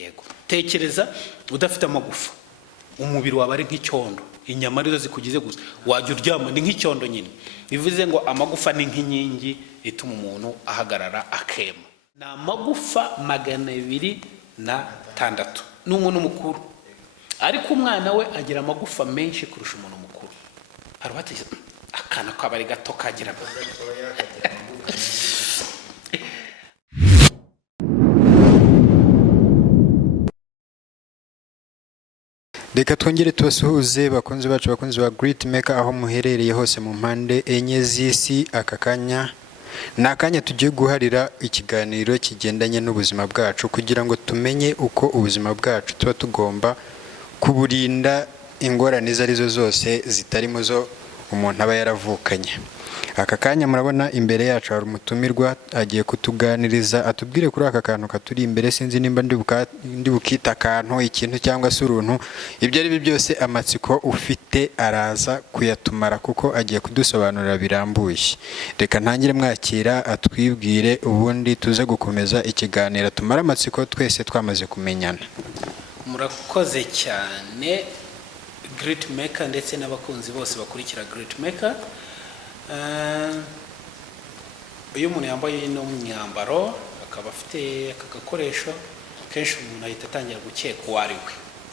yego tekereza udafite amagufa umubiri waba ari nk'icyondo inyama arizo zikugize gusa wajya uryama ni nk'icyondo nyine bivuze ngo amagufa ni nk'inkingi ituma umuntu ahagarara akema ni amagufa 206 n'umuntu mukuru ariko umwana we agira amagufa menshi kurusha umuntu mukuru hari bateze akana ko abari gato kagira Reka twongere tubasuhuze bakunzi bacu bakunzi ba Great Maker aho muherereye hose mu mpande enye z'isi akakanya nakanya tugiye guharira ikiganiro kigendanye n'ubuzima bwacu kugira ngo tumenye uko ubuzima bwacu tuba tugomba kuburinda ingorane zarizo zose zitarimo zo umuntu aba yaravukanye. Aka kanya murabona imbere yacu hari umutumirwa agiye kutuganiriza atubwire kuri aka kantu katuri imbere sinzi nimba ndi bukita kantu ikintu cyangwa se uruntu ibyo ari byose amatsiko ufite araza kuyatumara kuko agiye kudusobanurira birambuye. Reka ntangire mwakira atwibwire ubundi tuze gukomeza ikiganiro tumara amatsiko twese twamaze kumenyana. Murakoze cyane Great Maker ndetse n'abakunzi bose bakurikira Great Maker. Uyu umuntu yambaye no myambaro akaba afite aka gakoresho kenshi umuntu ahita atangira gukeka uwariwe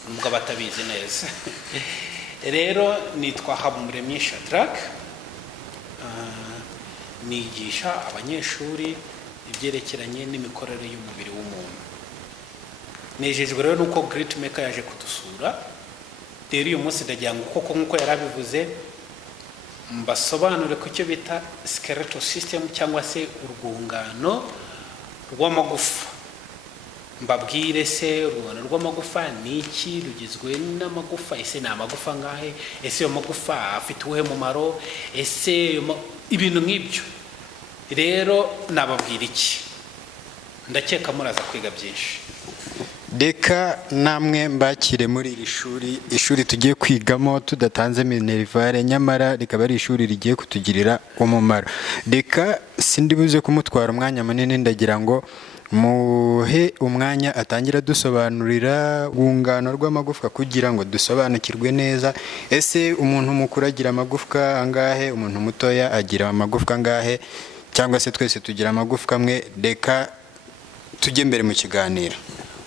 nubwo batabizi neza. Rero nitwa Habumuremyi Shadrack, nigisha abanyeshuri ibyerekeranye n'imikorere y'umubiri w'umuntu. Nejejwe rero nuko Great Maker yaje kudusura. Rero uyu munsi ndagira ngo koko nkuko yarabivuze mbasobanure ku cyo bita skeletal system cyangwa se urwungano rw'amagufa. Mbabwire se urwungano rw'amagufa ni iki, rugizwe n'amagufa, ese ni amagufa angahe, ese yo magufa afite ubuhe mumaro, ese ibintu nk'ibyo. Rero nababwira iki, ndakeka muraza kwiga byinshi. Deka namwe mbakire muri iri ishuri tugiye kwigamo tudatanze minerivare nyamara rikaba ari ishuri rigiye kutugirira umumaro. Deka sindibuze kumutwara umwanya munini ndagira ngo muhe umwanya atangira dusobanurira urwungano rw'amagufwa kugira ngo dusobanukirwe neza ese umuntu mukuru agira amagufwa angahe, umuntu mutoya agira amagufwa angahe cyangwa se twese tugira amagufwa amwe. Deka tujye mbere mu kiganiro.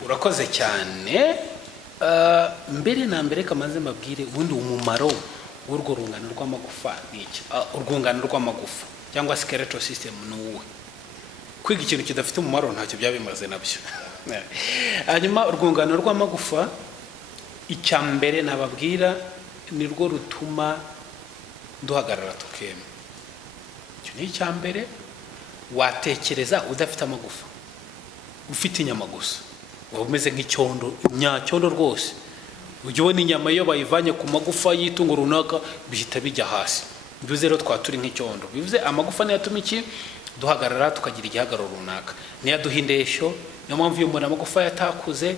Urakoze cyane. Mbere na mbere kamaze mabwire ubundi umumaro w'urwo rungano rw'amagufa niki. Urwungano rw'amagufa cyangwa skeletal system nuwe. Kwiga ikintu kidafite umumaro ntacyo byabimaze nabyo. Hanyuma urwungano rw'amagufa icyambere nababwira ni rwo rutuma duhagarara tukema. Icyo ni icyambere. Watekereza udafite amagufa, ufite inyama gusa, umeze nk'icyondo, nyacyondo rwose. Ujye ubona inyama iyo bayivanye ku magufa y'itungo runaka bihita bijya hasi. Bivuze rero twaturi nk'icyondo. Bivuze amagufa niyo atuma iki duhagarara tukagira igihagararo runaka, niyo aduha indeshyo. Niyo mpamvu iyo umuntu amagufa yatakuze,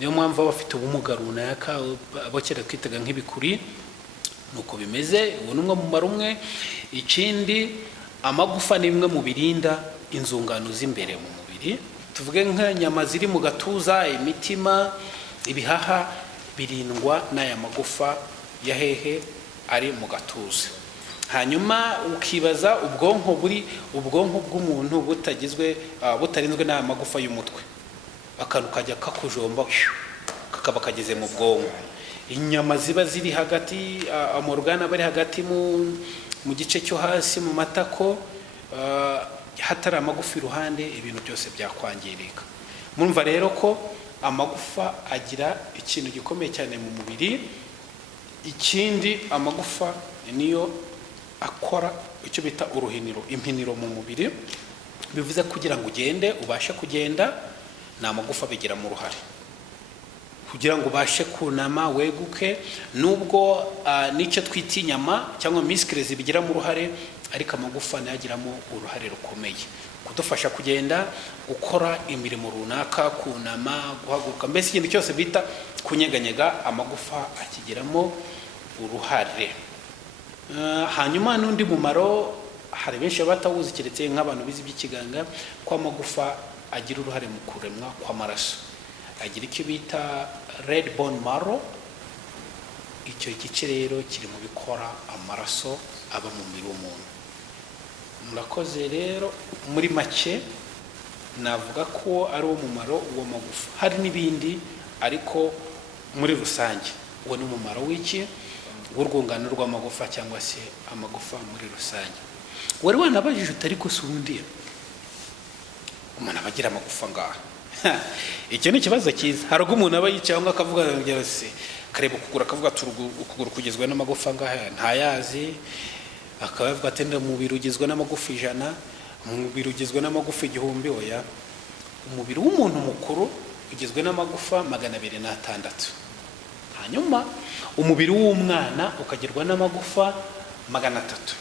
niyo mpamvu aba afite ubumuga runaka abakera kwitega nk'ibikuri. Nuko bimeze. Ubu ni umwe mu mumaro umwe. Ikindi, amagufa ni bimwe mu birinda inzungano z'imbere mu mubiri. Tuvuge nk'inyama ziri mu gatuza, imitima, ibihaha birindwa n'aya magufa ya hehe ari mu gatuza. Hanyuma ukibaza ubwonko bw'umuntu butarinzwe n'aya magufa y'umutwe, akantu kajya kakujomba kakaba kageze mu bwonko. Inyama ziba ziri hagati, amorgana bari hagati mu gice cyo hasi mu matako, hatari amagufa iruhande ibintu byose byakwangirika. Murumva rero ko amagufa agira ikintu gikomeye cyane mu mubiri. Ikindi, amagufa niyo akora icyo bita uruhiniro, impiniro mu mubiri. Bivuze kugira ngo ugende ubashe kugenda na amagufa bigira mu ruhare. Kugira ngo ubashe kunama weguke, nubwo nicyo twita inyama cyangwa muscles bigira mu ruhare, ariko amagufa nayagiramo uruhare rukomeye kudufasha kugenda, gukora imirimo runaka, kunama, guhaguruka, mbese ikintu cyose bita kunyeganyega amagufa akigiramo uruhare. Hanyuma n'undi mumaro hari benshi batawuzi keretse nk'abantu bizi by'ikiganga ko amagufa agira uruhare mu kuremwa kw'amaraso. agira icyo bita red bone marrow. Icyo gice rero kiri mu bikora amaraso aba mu mubiri w'umuntu. Murakoze rero, muri make navuga ko ari umumaro w'amagufa. Hari n'ibindi ariko muri rusange uwo ni umumaro w'iki w'urwungano rw'amagufa cyangwa se amagufa muri rusange. Wari wanabajije utari ko sundi umuntu abagira amagufa ngaha. Icyo ni ikibazo cyiza. Hari ubwo umuntu aba yicaye ngo akavuga ngo se kareba ukuguru akavuga ukuguru kugizwe n'amagufa ngaha ntayazi, akaba yavuga ati umubiri ugizwe n'amagufa 100, umubiri ugizwe n'amagufa 1000. Oya, umubiri w'umuntu mukuru ugizwe n'amagufa 206. Hanyuma umubiri w'umwana ukagirwa n'amagufa 300.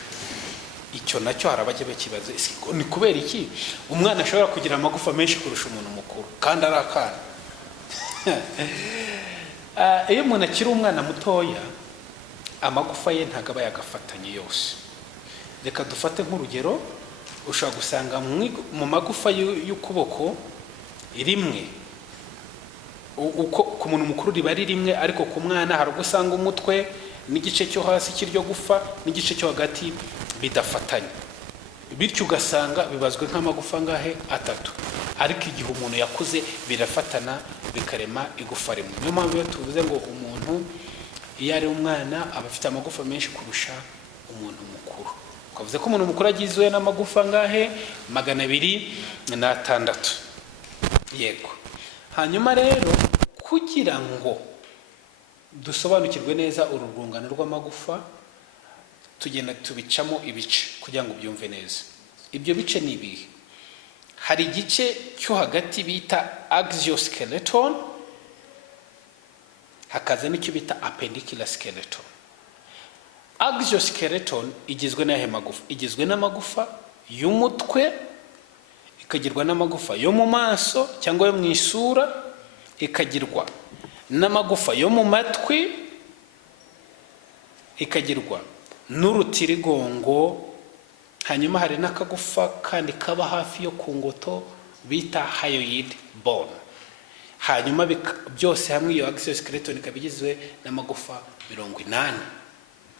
Icyo nacyo harabajye bakibaza, ni kubera iki umwana ashobora kugira amagufa menshi kurusha umuntu mukuru kandi ari akana? Iyo umuntu akiri umwana mutoya amagufa ye ntago aba yagafatanye yose. Reka dufate nk'urugero, ushobora gusanga mu magufa y'ukuboko rimwe, uko ku muntu mukuru riba ari rimwe, ariko ku mwana hari ubwo usanga umutwe n'igice cyo hasi cy'iryo gufa n'igice cyo hagati bidafatanye, bityo ugasanga bibazwe nk'amagufa angahe 3. Ariko igihe umuntu yakuze birafatana bikarema igufa rimwe. Niyo mpamvu iyo tuvuze ngo umuntu iyo ari umwana aba afite amagufa menshi kurusha umuntu mukuru. Twavuze ko umuntu mukuru agizwe n'amagufa angahe 206. Yego. Hanyuma rero kugira ngo dusobanukirwe neza uru rwungano rw'amagufa, tugenda tubicamo ibice kugira ngo byumve neza. Ibyo bice ni ibihe? Hari igice cyo hagati bita axioskeleton, hakaza n'icyo bita appendicular skeleton. Axioskeleton igizwe n'ahe magufa? Igizwe n'amagufa y'umutwe, ikagirwa n'amagufa yo mu maso cyangwa yo mu isura, ikagirwa n'amagufa yo mu matwi, ikagirwa n'urutirigongo. Hanyuma hari n'akagufa kandi kaba hafi yo ku ngoto bita hyoid bone. Hanyuma byose hamwe iyo axioskeleton ikaba igizwe n'amagufa 80.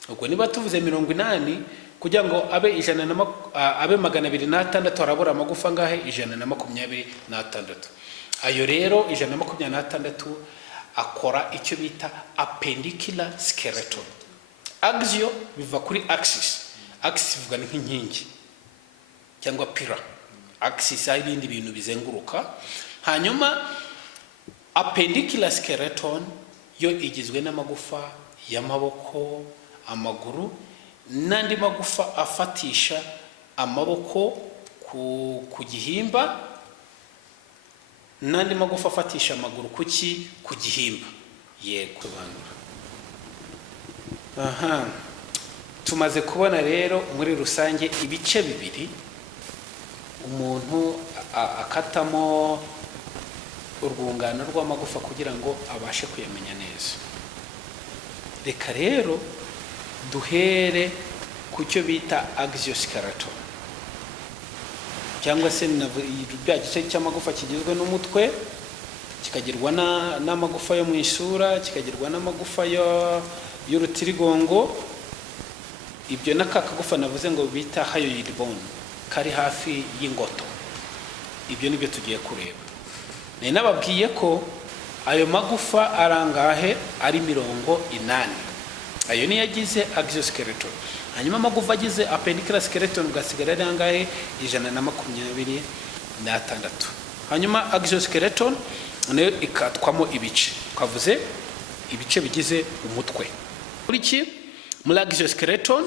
Ubwo niba tuvuze 80 kugira ngo abe 206 harabura amagufa angahe? 126. Ayo rero 126 akora icyo bita appendicular skeleton. Axio biva kuri axis. Axis ivuga nk'inkingi cyangwa pillar. Axis ari ibindi bintu bizenguruka. Hanyuma appendicular skeleton yo igizwe n'amagufa y'amaboko, amaguru n'andi magufa afatisha amaboko ku gihimba, n'andi magufa afatisha amaguru ku gihimba. Yego bantu. Tumaze kubona rero muri rusange ibice bibiri umuntu akatamo urwungano rw'amagufa kugira ngo abashe kuyamenya neza. Reka rero duhere ku cyo bita axioskeleton, cyangwa se bya gice cy'amagufa kigizwe n'umutwe, kikagirwa n'amagufa yo mu isura, kikagirwa n'amagufa y'urutirigongo. Ibyo n'akakagufa navuze ngo bita hyoid bone kari hafi y'ingoto. Ibyo nibyo tugiye kureba. Nababwiye ko ayo magufa arangahe ari 80. Ayo ni yagize axioskeleton. Hanyuma amagufa agize appendicular skeleton ugasigara ari angahe? 126. Hanyuma axioskeleton nayo ikatwamo ibice. Twavuze ibice bigize umutwe. Kuri ki muri axioskeleton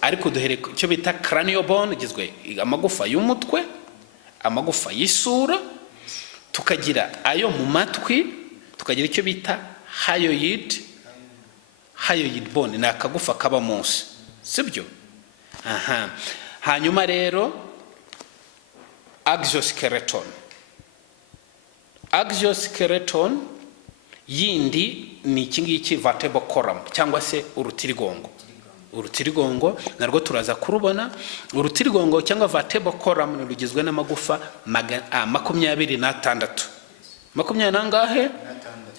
ariko duhere icyo bita cranial bone igizwe amagufa y'umutwe, amagufa y'isura, tukagira ayo mu matwi, tukagira icyo bita hyoid bone, na akagufa kaba munsi, sibyo? Hanyuma rero axioskeleton yindi ni ikingiki vertebral column cyangwa se urutirigongo. Urutirigongo narwo turaza kurubona. Urutirigongo cyangwa vertebral column rugizwe n'amagufa 26. makumyabiri n'angahe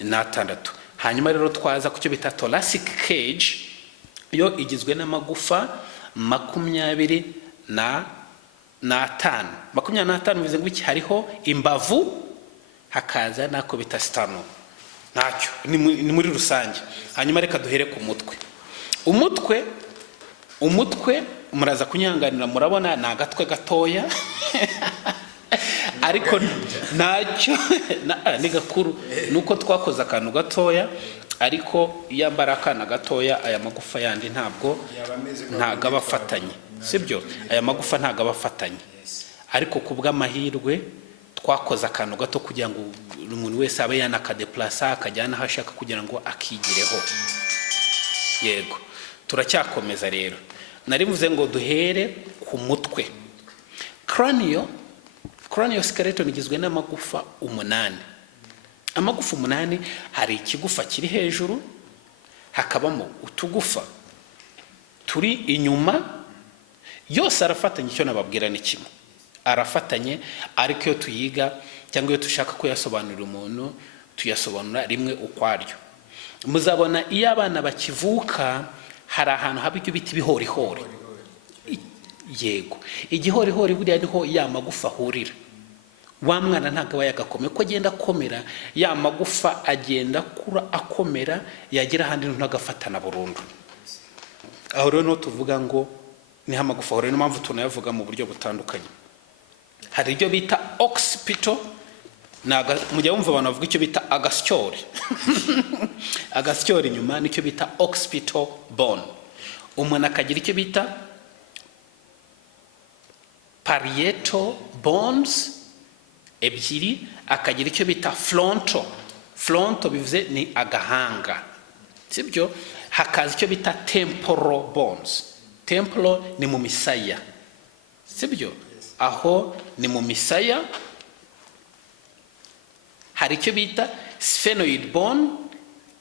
n'atandatu. Hanyuma rero twaza ku cyo bita thoracic cage, yo igizwe n'amagufa makumyabiri n'atanu. Makumyabiri n'atanu bivuze ngo iki, hariho imbavu hakaza nako bita sternum, ntacyo ni muri rusange. Hanyuma reka duhere ku mutwe. Umutwe muraza kunyanganira, murabona ni agatwe gatoya ariko ntacyo ni gakuru, nuko twakoze akantu gatoya, ariko iyo mbara akana gatoya aya magufa yandi ntabwo abafatanye, sibyo? Aya magufa ntabwo abafatanye, ariko kubw'amahirwe twakoze akantu gato kugira ngo umuntu wese abe yanakadeplasa akajyana aho ashaka kugira ngo akigireho. Yego, turacyakomeza rero. Narivuze ngo duhere ku mutwe. Cranioskeleton igizwe n'amagufa 8. Amagufa 8, hari ikigufa kiri hejuru, hakabamo utugufa turi inyuma, yose arafatanye. Icyo nababwira ni kimwe, arafatanye, ariko iyo tuyiga cyangwa iyo dushaka kuyasobanurira umuntu tuyasobanura rimwe ukwaryo. Muzabona iyo abana bakivuka hari ahantu haba ibyo biti bihorihori. Yego, igihorihori buriya niho ya magufa ahurira. Wa mwana ntabwo aba yagakomeye, ko agenda akomera, ya magufa agenda kura akomera, yagira ahandi ntagafatana burundu. Aho rero tuvuga ngo niho amagufa ahurira, niyo mpamvu tunayavuga mu buryo butandukanye. Hari ibyo bita occipital, mujya wumva abantu bavuga icyo bita agasyori agasyori inyuma nicyo bita occipital bone. Umuntu akagira icyo bita parietal bones ebyiri, akagira icyo bita frontal bivuze ni agahanga, sibyo? Hakaza icyo bita temporal bones. Temporal ni mu misaya, sibyo? Aho ni mu misaya. Hari icyo bita sphenoid bone,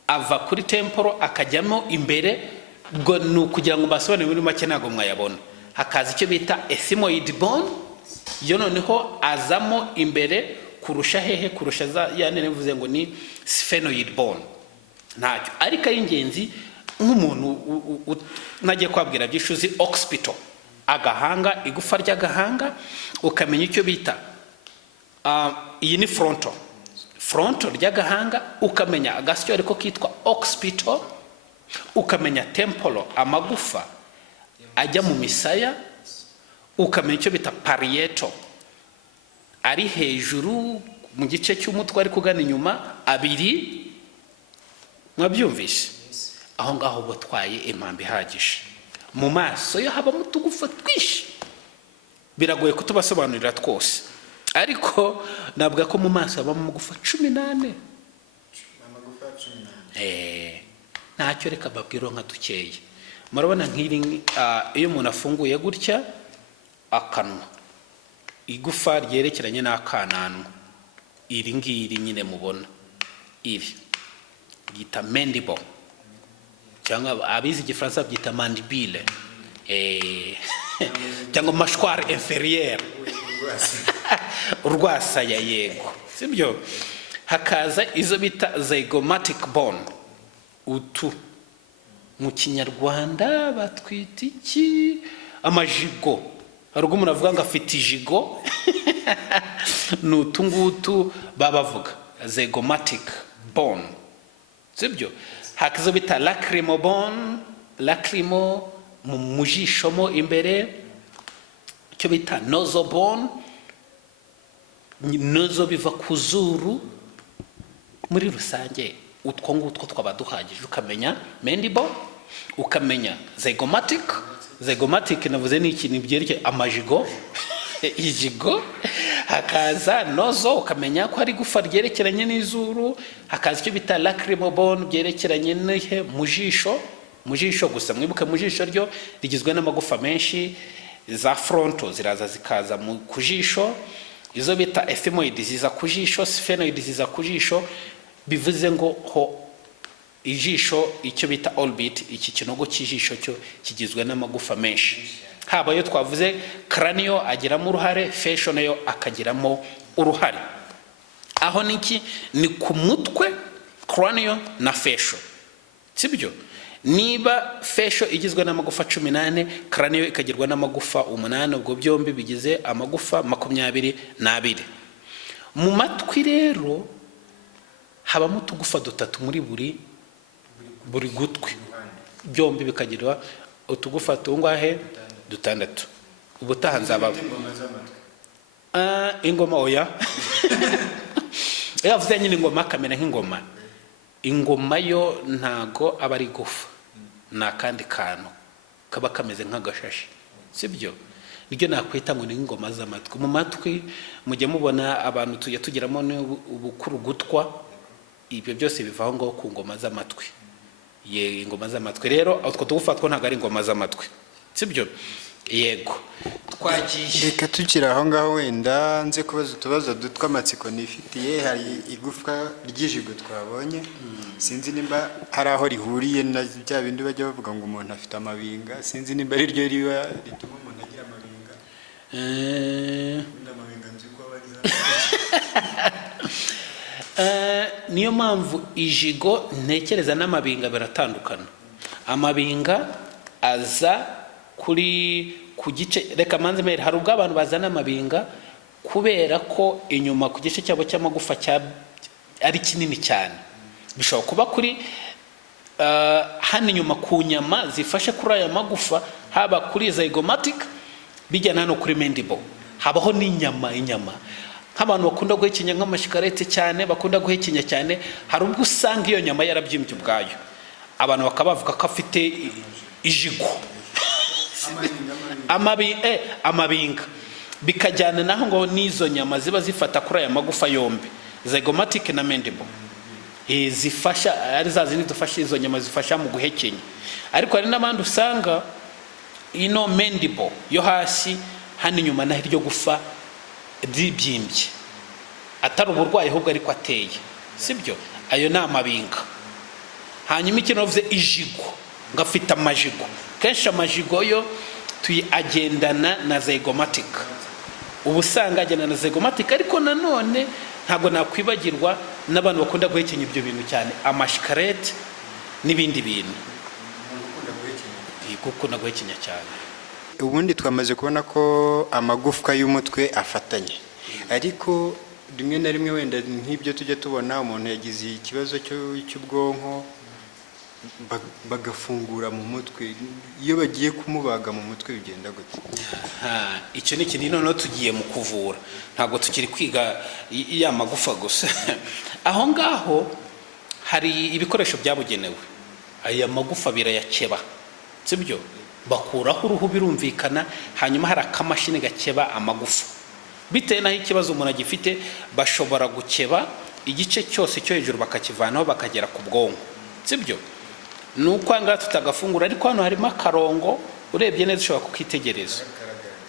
ava kuri temporal akajyamo imbere, ubwo ni ukugira ngo mbasobanure muri make ntabwo mwayabona. Hakaza icyo bita ethmoid bone, yo noneho azamo imbere kurusha hehe, kurusha yane nivuze ngo ni sphenoid bone. Ntacyo, ariko ari ingenzi nk'umuntu nagiye kwabwira byishuzi occipital, agahanga, igufa ry'agahanga, ukamenya icyo bita iyi ni frontal ry'agahanga, ukamenya agasyo ariko kitwa occipital, ukamenya temporal, amagufa ajya mu misaya, ukamenya icyo bita parietal, ari hejuru mu gice cy'umutwe ari kugana inyuma, abiri. Mwabyumvise? Aho ngaho botwaye impambi ihagije. Mu maso yo haba mutugufa twishi, biragoye kutubasobanurira twose, ariko nabwo ko mu maso haba mu gufa 18. Ntacyo, reka babwiro nka dukeye. Murabona nk'iri, iyo umuntu afunguye gutya akanwa, igufa ryerekeranye n'akananwa, iri ngiri nyine mubona, iri gita mandible, cyangwa abizi igifaransa byita mandibule, cyangwa mâchoire inférieure, urwasaya. Yego, sibyo? Hakaza izo bita zygomatic bone. Utu mu kinyarwanda batwita iki? Amajigo. Hari ubwo umuntu avuga ngo afite ijigo n'utu ngutu babavuga zygomatic bone, sibyo? Hakaza bita lacrimal bone, lacrimal mu jisho mo imbere, icyo bita nasal bone, nozo biva ku zuru. Muri rusange utwo ngutwo twaba duhagije. Ukamenya mandible, ukamenya zygomatic navuze ni ikintu byerekeye amajigo ijigo. Hakaza nozo, ukamenya ko ari gufa ryerekeranye n'izuru. Hakaza icyo bita lacrimal bone, byerekeranye n'ihe mu jisho gusa. Mwibuke mu jisho ryo rigizwe n'amagufa menshi, za frontal ziraza zikaza mu kujisho, izo bita ethmoid ziza kujisho, sphenoid ziza kujisho. Bivuze ngo ho ijisho icyo bita orbit, iki kinogo cy'ijisho cyo kigizwe n'amagufa menshi. Haba yo twavuze cranial agiramo uruhare, facial nayo akagiramo uruhare. aho niki ni ku mutwe, cranial na facial, sibyo? Niba facial igizwe n'amagufa 18, cranial ikagirwa n'amagufa 8, ubwo byombi bigize amagufa 22. Mu matwi rero habamo utugufa dutatu muri buri gutwi, byombi bikagirwa utugufa tungahe? 6. Ubutaha nzaba ingoma oya yavuze nyine ingoma kamera nk'ingoma. Ingoma yo ntago aba ari gufa, na kandi kantu kaba kameze nk'agashashi, sibyo? Nibyo nakwita ngo ni ingoma z'amatwi. Mu matwi mujye mubona abantu tujya tugiramo ubukuru gutwa, ibyo byose bivaho ngo ku ngoma z'amatwi. Ingoma z'amatwi rero utwo tugufa two ntago ari ingoma z'amatwi, sibyo? Yego, twagiye. Reka tukira aho ngaho wenda nze kubaza utubazo tw'amatsiko nifitiye. Hari igufwa ry'ijigo twabonye, sinzi nimba hari aho rihuriye na bya bindi bajya bavuga ngo umuntu afite amabinga, sinzi nimba ari ryo riba rituma umuntu agira amabinga. Amabinga nzi ko aba ari niyo mpamvu ijigo ntekereza n'amabinga biratandukana. Amabinga aza ku gice, reka manze mere, hari ubwo abantu bazana amabinga kubera ko inyuma ku gice cyabo cy'amagufa ari kinini cyane. Bishobora kuba kuri hano inyuma ku nyama zifashe kuri aya magufa, haba kuri zygomatic bijyana hano kuri mandible, habaho n'inyama. Nk'abantu bakunda guhekenya nk'amashikarete cyane, bakunda guhekenya cyane, hari ubwo usanga iyo nyama yarabyimbye ubwayo, abantu bakabavuga ko afite ijigo. Amabinga bikajyana naho ngo n'izo nyama ziba zifata kuri aya magufa yombi, zygomatic na mandible, zifasha, ari za zindi dufasha izo nyama zifasha mu guhekenya. Ariko hari n'abandi usanga ino mandible yo hasi hano inyuma naho iryo gufa ribyimbye, atari uburwayi ahubwo ariko ateye, sibyo? Ayo ni amabinga. Hanyuma ikintu bavuze ijigo, ngafite amajigo. Kenshi amajigo yo agendana na zygomatic, ubu usanga agendana na zygomatic. Ariko nanone ntabwo nakwibagirwa n'abantu bakunda guhekenya ibyo bintu cyane, amashikarete n'ibindi bintu, gukunda guhekenya cyane. Ubundi twamaze kubona ko amagufwa y'umutwe afatanye, ariko rimwe na rimwe wenda nk'ibyo tujya tubona umuntu yagize ikibazo cy'ubwonko bagafungura mu mutwe, iyo bagiye kumubaga mu mutwe bigenda gute? Icyo ni ikintu noneho tugiye mu kuvura, ntabwo tukiri kwiga ya magufa gusa. Aho ngaho hari ibikoresho byabugenewe, aya magufa birayakeba, sibyo? Bakuraho uruhu birumvikana, hanyuma hari akamashini gakeba amagufa. Bitewe n'aho ikibazo umuntu agifite, bashobora gukeba igice cyose cyo hejuru bakakivanaho bakagera ku bwonko, sibyo? Nuko anga tutagafungura, ariko hano harimo akarongo, urebye neza ushobora kukitegereza,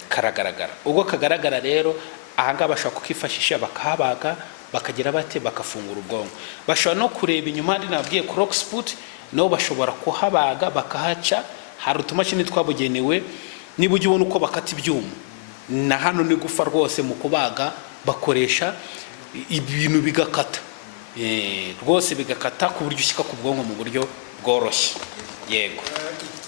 karagaragara. Ubwo kagaragara rero ahanga bashobora kukifashisha bakahabaga, bakagira bate, bakafungura ubwonko. Bashobora no kureba inyuma, ndi nabwiye cross put, no bashobora kuhabaga bakahaca. Hari utumashini twabugenewe, niba ujya ubona uko bakata ibyuma, na hano ni gufa rwose mu kubaga bakoresha ibintu bigakata, rwose bigakata ku buryo ushyika ku bwonko mu buryo bworoshye. Yego.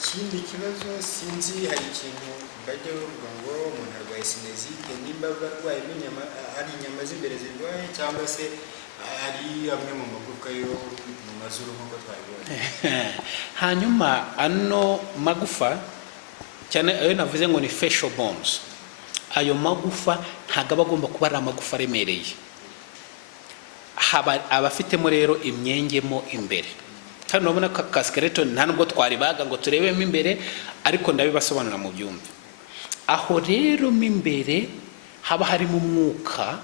Ikindi kibazo sinzi, hari ikintu bajya bavuga ngo umuntu arwaye sinezite, nimba barwaye inyama, hari inyama z'imbere zirwaye cyangwa se ari amwe mu magufwa yo mu mazuru nk'uko twabibonye. Hanyuma ano magufa cyane ayo navuze ngo ni facial bones, ayo magufa ntabwo aba agomba kuba ari amagufa aremereye, abafitemo rero imyengemo imbere. Hano urabona ka skeleton nta nubwo twaribaga ngo turebemo imbere, ariko ndabibasobanura mu byumve. Aho rero mo imbere haba harimo umwuka,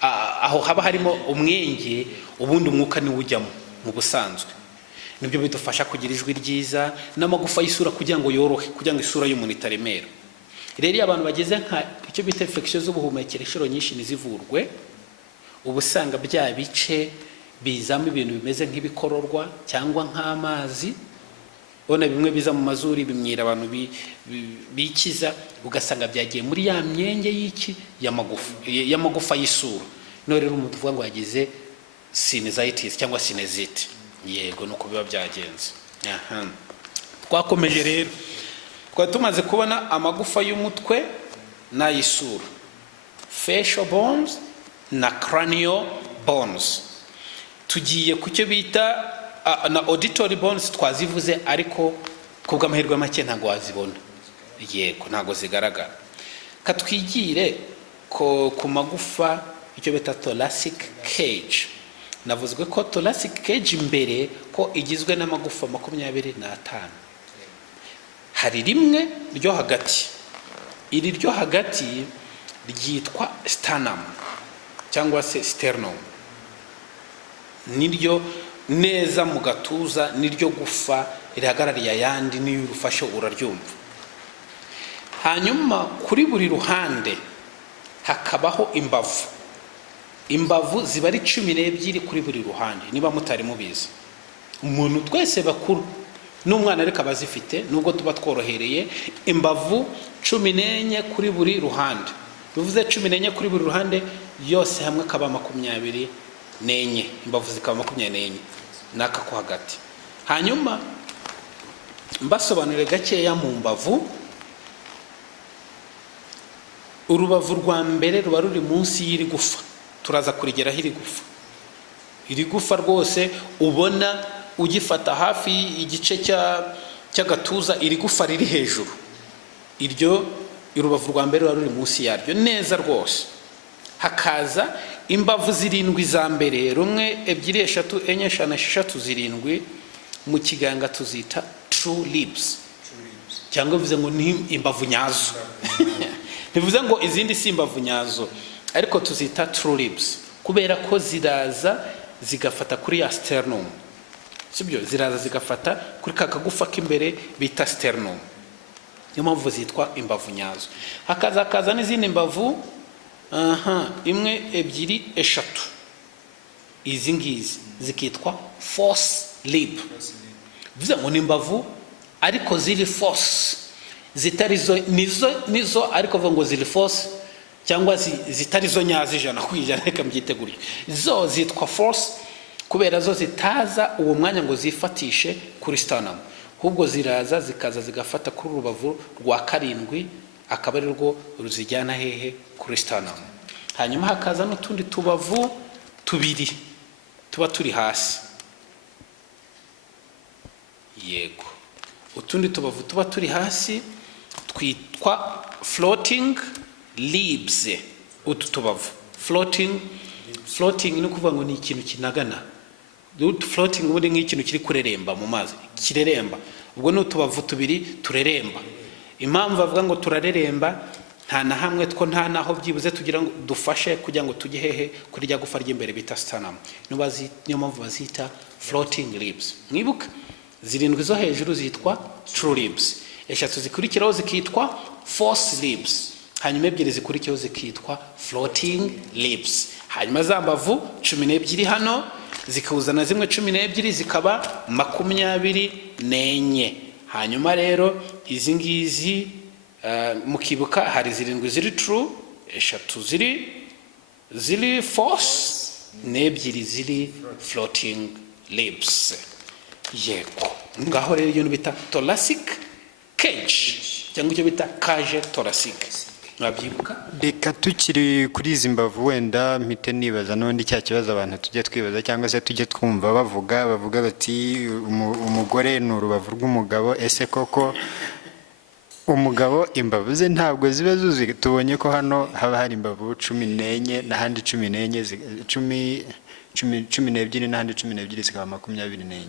aho haba harimo umwenge, ubundi umwuka niwo ujyamo mu busanzwe. Nibyo bidufasha kugira ijwi ryiza n'amagufa y'isura kugira ngo yorohe, kugira ngo isura y'umuntu itaremera. Rero abantu bageze nka icyo bita infection z'ubuhumekero inshuro nyinshi nizivurwe, ubusanga bya bice bizamo ibintu bimeze nk'ibikororwa cyangwa nk'amazi, ubona bimwe biza mu mazuri bimyira abantu bikiza, ugasanga byagiye muri ya myenge y'iki y'amagufa y'isura. no rero umuntu uvuga ngo yagize sinusitis cyangwa sinusite, yego nuko biba byagenze. Twakomeje rero, twari tumaze kubona amagufa y'umutwe n'ay'isura, facial bones na cranial bones. Tugiye ku cyo bita na auditory bones twazivuze, ariko kubw'amahirwe make ntago wazibona, yego ntago zigaragara. Katwigire ku magufa icyo bita thoracic cage. Navuzwe ko thoracic cage imbere ko igizwe n'amagufa 25. Hari rimwe ryo hagati, iri ryo hagati ryitwa sternum cyangwa se sternum, niryo neza mu gatuza, niryo gufa rihagarariye ayandi, niyo urufashe uraryumva. Hanyuma kuri buri ruhande hakabaho imbavu. Imbavu ziba ari 12 kuri buri ruhande, niba mutari mubizi. Umuntu twese bakuru n'umwana ariko abazifite, nubwo tuba tworohereye. Imbavu 14 kuri buri ruhande, bivuze 14 kuri buri ruhande, yose hamwe kaba 24. Imbavu zikaba 24 naka ko hagati. Hanyuma mbasobanurire gakeya mu mbavu. Urubavu rwa mbere ruba ruri munsi y'iri gufa, turaza kurigeraho iri gufa. Iri gufa rwose ubona ugifata hafi igice cy'agatuza, iri gufa riri hejuru, iryo urubavu rwa mbere ruba ruri munsi yaryo neza rwose. Hakaza imbavu 7 za mbere, 1, 2, 3, 4, 5, 6, 7, mu kiganga tuzita true lips, cyangwa bivuze ngo ni imbavu nyazo. Bivuze ngo izindi si imbavu nyazo, ariko tuzita true lips kubera ko ziraza zigafata kuri ya sternum, sibyo? Ziraza zigafata kuri kakagufa k'imbere bita sternum, niyo mpamvu zitwa imbavu nyazo. Hakaza n'izindi mbavu 1, 2, 3. Izi ngizi zikitwa false lip. Bivuze ngo ni imbavu ariko ziri false, zitari zo nizo ariko vuga ngo ziri false, cyangwa zitari zo nyazi 100%, reka mbyite gutyo. Zo zitwa false kubera zo zitaza uwo mwanya ngo zifatishe kuri sternum, ahubwo ziraza zikaza zigafata kuri urubavu rwa 7, akaba ari rwo ruzijyana hehe kuri sternum. Hanyuma hakaza n'utundi tubavu 2 tuba turi hasi, yego. Utundi tubavu tuba turi hasi twitwa floating lips. Utu tubavu floating ni kuvuga ngo ni ikintu kinagana. Floating ubundi nk'ikintu kiri kureremba mu mazi, kireremba. Ubwo ni utubavu 2 tureremba. Impamvu avuga ngo turareremba, nta na hamwe two nta naho byibuze tugira ngo dufashe kugira ngo tujye hehe kuri rya gufa ry'imbere bita sternum. Niyo mpamvu bazita floating lips. Mwibuka 7 zo hejuru zitwa true lips, 3 zikurikiraho zikitwa false lips, hanyuma 2 zikurikiraho zikitwa floating lips. Hanyuma za mbavu 12 hano zikuzana zimwe 12 zikaba 24. Hanyuma rero izi ngizi mukibuka hari 7 ziri true, 3 ziri false, n'2 ziri floating lips. Yego, ngaho rero iyo bita thoracic cage cyangwa icyo bita cage thoracique. Mwabyibuka? Reka tukiri kuri izi mbavu wenda mpite nibaza n'undi cya kibazo abantu tujye twibaza cyangwa se tujye twumva bavuga bati umugore ni urubavu rw'umugabo. Ese koko umugabo imbavu ze ntabwo ziba zuzuye? Tubonye ko hano haba hari imbavu 14 n'ahandi 14, 12 n'ahandi 12 zikaba 24.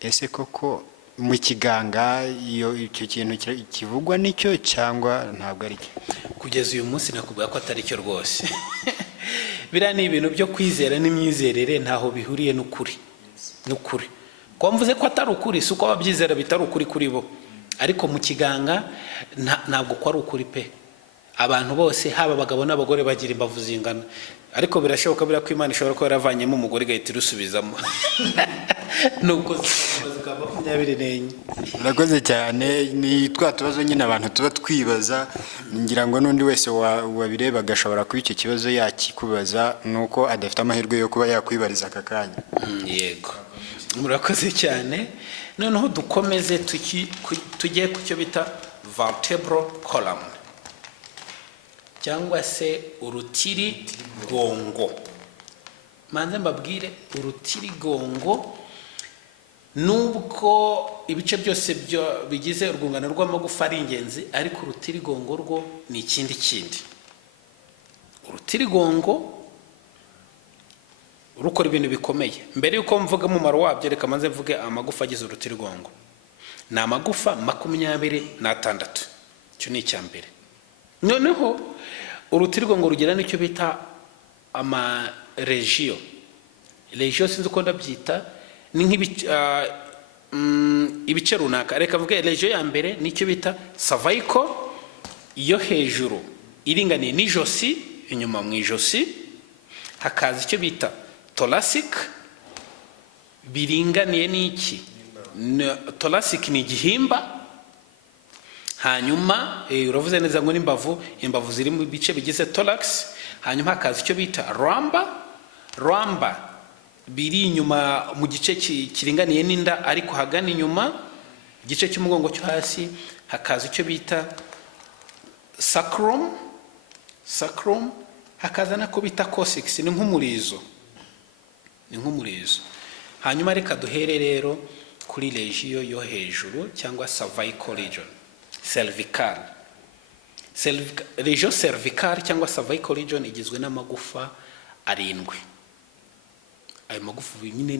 Ese koko mu kiganga iyo icyo kintu kivugwa nicyo cyangwa ntabwo ari cyo? Kugeza uyu munsi nakubwira ko atari cyo rwose. Bira ni ibintu byo kwizera n'imyizerere, ntaho bihuriye n'ukuri. Ko mvuze ko atari ukuri, suko ababyizera bitari ukuri kuri bo, ariko mu kiganga ntabwo ko ari ukuri pe. Abantu bose haba abagabo n'abagore bagira imbavu zingana, ariko birashoboka bira ko Imana ishobora ko yaravanyemo umugore gahita rusubizamo. nuko zikaba 24. urakoze cyane. Ni twa tubazo nyine abantu tuba twibaza, ngira ngo n'undi wese wabireba agashobora kuba icyo kibazo yakikubaza, nuko adafite amahirwe yo kuba yakwibariza aka kanya. Yego, murakoze cyane. Noneho dukomeze tugiye ku cyo bita vertebral column cyangwa se urutirigongo. Manze mbabwire, urutirigongo nubwo ibice byose bigize urwungano rw'amagufa ari ingenzi, ariko urutirigongo rwo ni ikindi kindi. Urutirigongo rukora ibintu bikomeye. Mbere yuko mvuga umumaro wabyo, reka manze mvuge amagufa agize urutirigongo. Ni amagufa 26. Icyo ni icya mbere. Noneho urutirigongo rugira n'icyo bita amaregio. Regio sinzi uko ndabyita, ni ibice runaka. Reka mvuge regio ya mbere nicyo bita cervical, iyo hejuru iringaniye n'ijosi, inyuma mu ijosi. Hakaza icyo bita thoracic, biringaniye n'iki, thoracic ni igihimba. Hanyuma uravuze neza ngo imbavu ziri mu bice bigize thorax. Hanyuma hakaza icyo bita rw'amba, biri inyuma mu gice kiringaniye n'inda ariko hagana inyuma, igice cy'umugongo cyo hasi. Hakaza icyo bita sacrum, hakaza nako bita coccyx, ni nk'umurizo. Hanyuma reka duhere rero kuri regio yo hejuru cyangwa cervical region. Regio cervical cyangwa cervical region igizwe n'amagufa 7. Ayo magufa nyine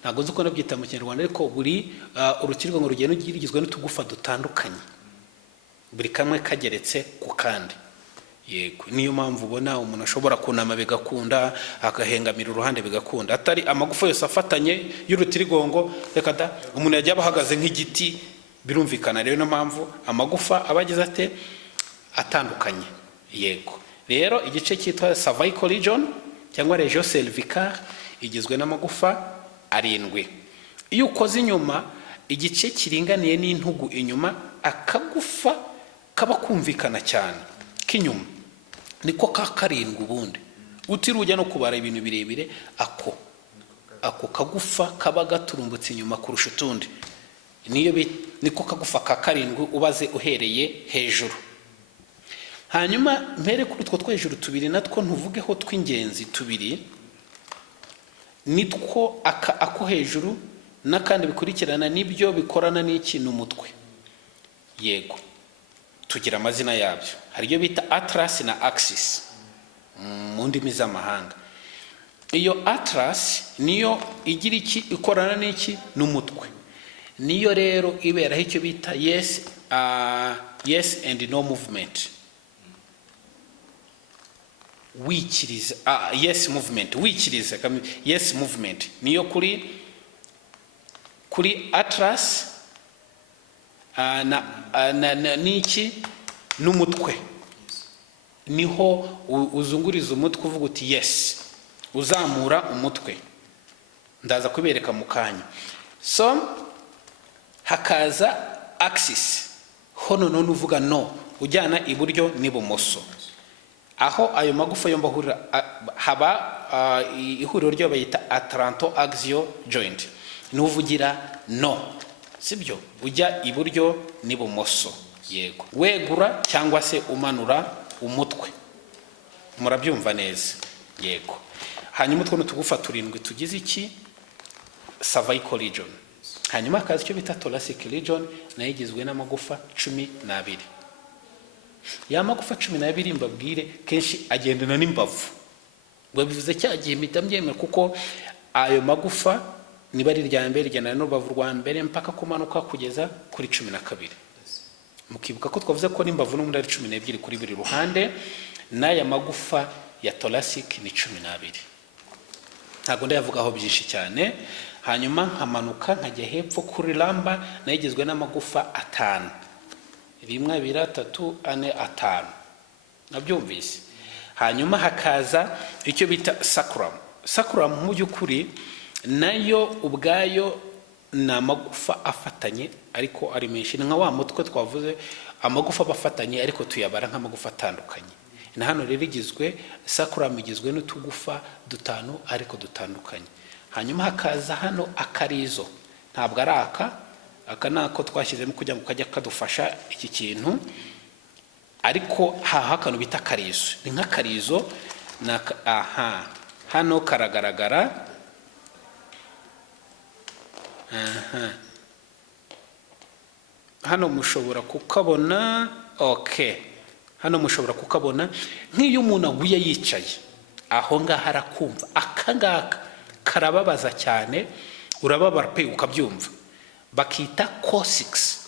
ntago nzi ko nabyita mu Kinyarwanda, ariko buri urutirigongo rugenda rugizwe n'utugufa dutandukanye, buri kamwe kageretse ku kandi. Yego, niyo mpamvu ubona umuntu ashobora kunama bigakunda, agahengamira uruhande bigakunda. Atari amagufa yose afatanye y'urutirigongo, reka da umuntu yajya bahagaze nk'igiti, birumvikana. Rero no mpamvu amagufa abagize ate atandukanye. Yego, rero igice cyitwa cervical region cyangwa regio cervical igizwe n'amagufa 7. Iyo ukoze inyuma, igice kiringaniye n'intugu inyuma, akagufa kaba kumvikana cyane k'inyuma niko ka 7. Ubundi utirujya no kubara ibintu birebire, ako kagufa kaba gaturumbutse inyuma kurusha utundi, niko kagufa ka 7 ubaze uhereye hejuru. Hanyuma mpere kuri two hejuru 2 natwo ntuvugeho tw'ingenzi 2, nitwo ako hejuru n'akandi bikurikirana, nibyo bikorana n'ikintu umutwe. Yego, tugira amazina yabyo. Hari iyo bita atlas na axis mu ndimi z'amahanga. Iyo atlas niyo igira iki, ikorana n'iki, n'umutwe. Niyo rero iberaho icyo bita yes and no movement. Yes movement niyo kuri atlas niki n'umutwe. Niho uzunguriza umutwe uvuga uti yes, uzamura umutwe. Ndaza kubereka mu kanya. So hakaza axis, hono none uvuga no, ujyana iburyo n'ibumoso. Aho ayo magufa yombi ahurira haba ihuriro ryo bayita atlanto-axial joint. Nuvugira no, sibyo, ujya iburyo n'ibumoso. Yego, wegura cyangwa se umanura umutwe. Murabyumva neza. Yego, hanyuma utwo tugufa 7 tugize iki, cervical region. Hanyuma hakaza icyo bita thoracic region, nayo igizwe n'amagufa 12. Ya magufa 12 mbabwire kenshi agendana n'imbavu. Ngo bivuze cyagiye mitamyemera, kuko ayo magufa niba ari rya mbere rijyana n'urubavu rwa mbere mpaka kumanuka kugeza kuri 12. Mukibuka ko twavuze ko n'imbavu n'ubundi ari 12 kuri buri ruhande, n'aya magufa ya thoracic ni 12. Ntago ndayavugaho byinshi cyane. Hanyuma nkamanuka nkajya hepfo kuri lamba, nayo igizwe n'amagufa 5. 1 2 3 4 5. Nabyumvise. Hanyuma hakaza icyo bita sacrum. Sacrum mu by'ukuri nayo ubwayo ni amagufa afatanye ariko ari menshi. Ni nka wa mutwe twavuze, amagufa bafatanye ariko tuyabara nk'amagufa atandukanye. Na hano rero igizwe, sacrum igizwe n'utugufa dutanu ariko dutandukanye. Hanyuma hakaza hano akarizo, ntabwo ari aka nako twashyizemo kugira ngo kajya kadufasha iki kintu, ariko haha akantu bita akarizo. Ni nk'akarizo, aha hano karagaragara, hano mushobora kukabona. Okay, hano mushobora kukabona nk'iyo umuntu aguye yicaye aho ngaho arakumva. Aka ngaka karababaza cyane, urababara pe ukabyumva, bakita coccyx.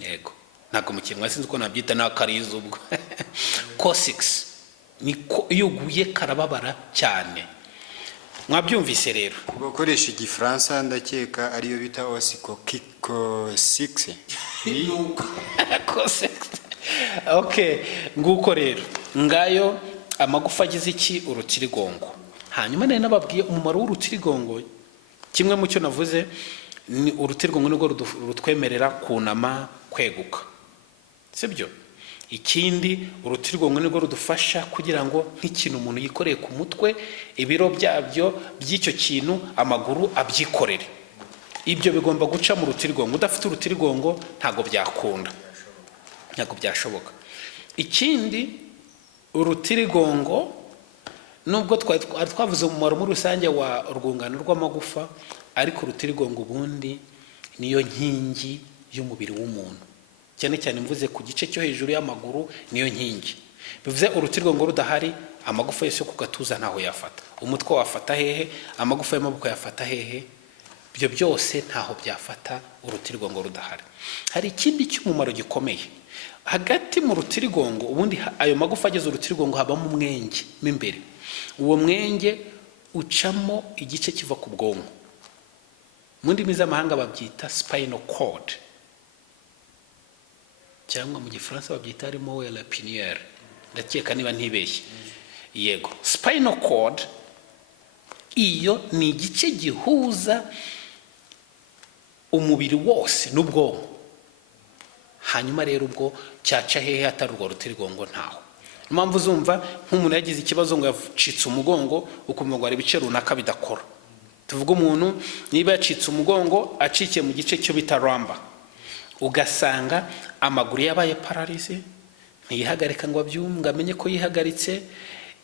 Yego, ntabwo mu kintu sinzi uko nabyita, n'akarizo ubwo. Coccyx niko iyo uguye karababara cyane. Mwabyumvise rero. Bakoresha igifaransa ndakeka ariyo bita coccyx. Okay, nguko rero ngayo amagufa agize iki, urutirigongo. Hanyuma nari nababwiye umumaro w'urutirigongo. Kimwe mu cyo navuze ni urutirigongo nirwo rutwemerera kunama, kweguka, sibyo? Ikindi, urutirigongo nirwo rudufasha kugira ngo nk'ikintu umuntu yikoreye ku mutwe, ibiro byabyo by'icyo kintu amaguru abyikorere. Ibyo bigomba guca mu rutirigongo. Udafite urutirigongo ntago byakunda, ntago byashoboka. Ikindi, urutirigongo nubwo twavuze umumaro muri rusange wa urwungano rw'amagufa, ariko urutirigongo ubundi niyo nkingi y'umubiri w'umuntu. Cyane cyane mvuze ku gice cyo hejuru y'amaguru niyo nkingi. Bivuze urutirigongo rudahari, amagufa yose yo ku gatuza ntaho yafata. Umutwe wafata hehe, amagufa y'amaboko yafata hehe, ibyo byose ntaho byafata urutirigongo rudahari. Hari ikindi cy'umumaro gikomeye hagati mu rutirigongo. Ubundi ayo magufa ageze urutirigongo habamo umwenge mo imbere. Uwo mwenge ucamo igice kiva ku bwonko. Mu ndimi z'amahanga babyita spinal cord, cyangwa mu gifaransa babyita rw'amagufa. Ndakeka niba ntibeshye. Yego, spinal cord iyo ni igice gihuza umubiri wose n'ubwonko. Hanyuma rero ubwo cyaca hehe atari urwo rutirigongo ntaho. Impamvu uzumva nk'umuntu yagize ikibazo ngo yacitse umugongo, ukumva ngo ari ibice runaka bidakora. Tuvuga umuntu niba yacitse umugongo acikiye mu gice cyo bita ramba, ugasanga amaguru yabaye paralize, ntiyihagarika ngo abyumve amenye ko yihagaritse,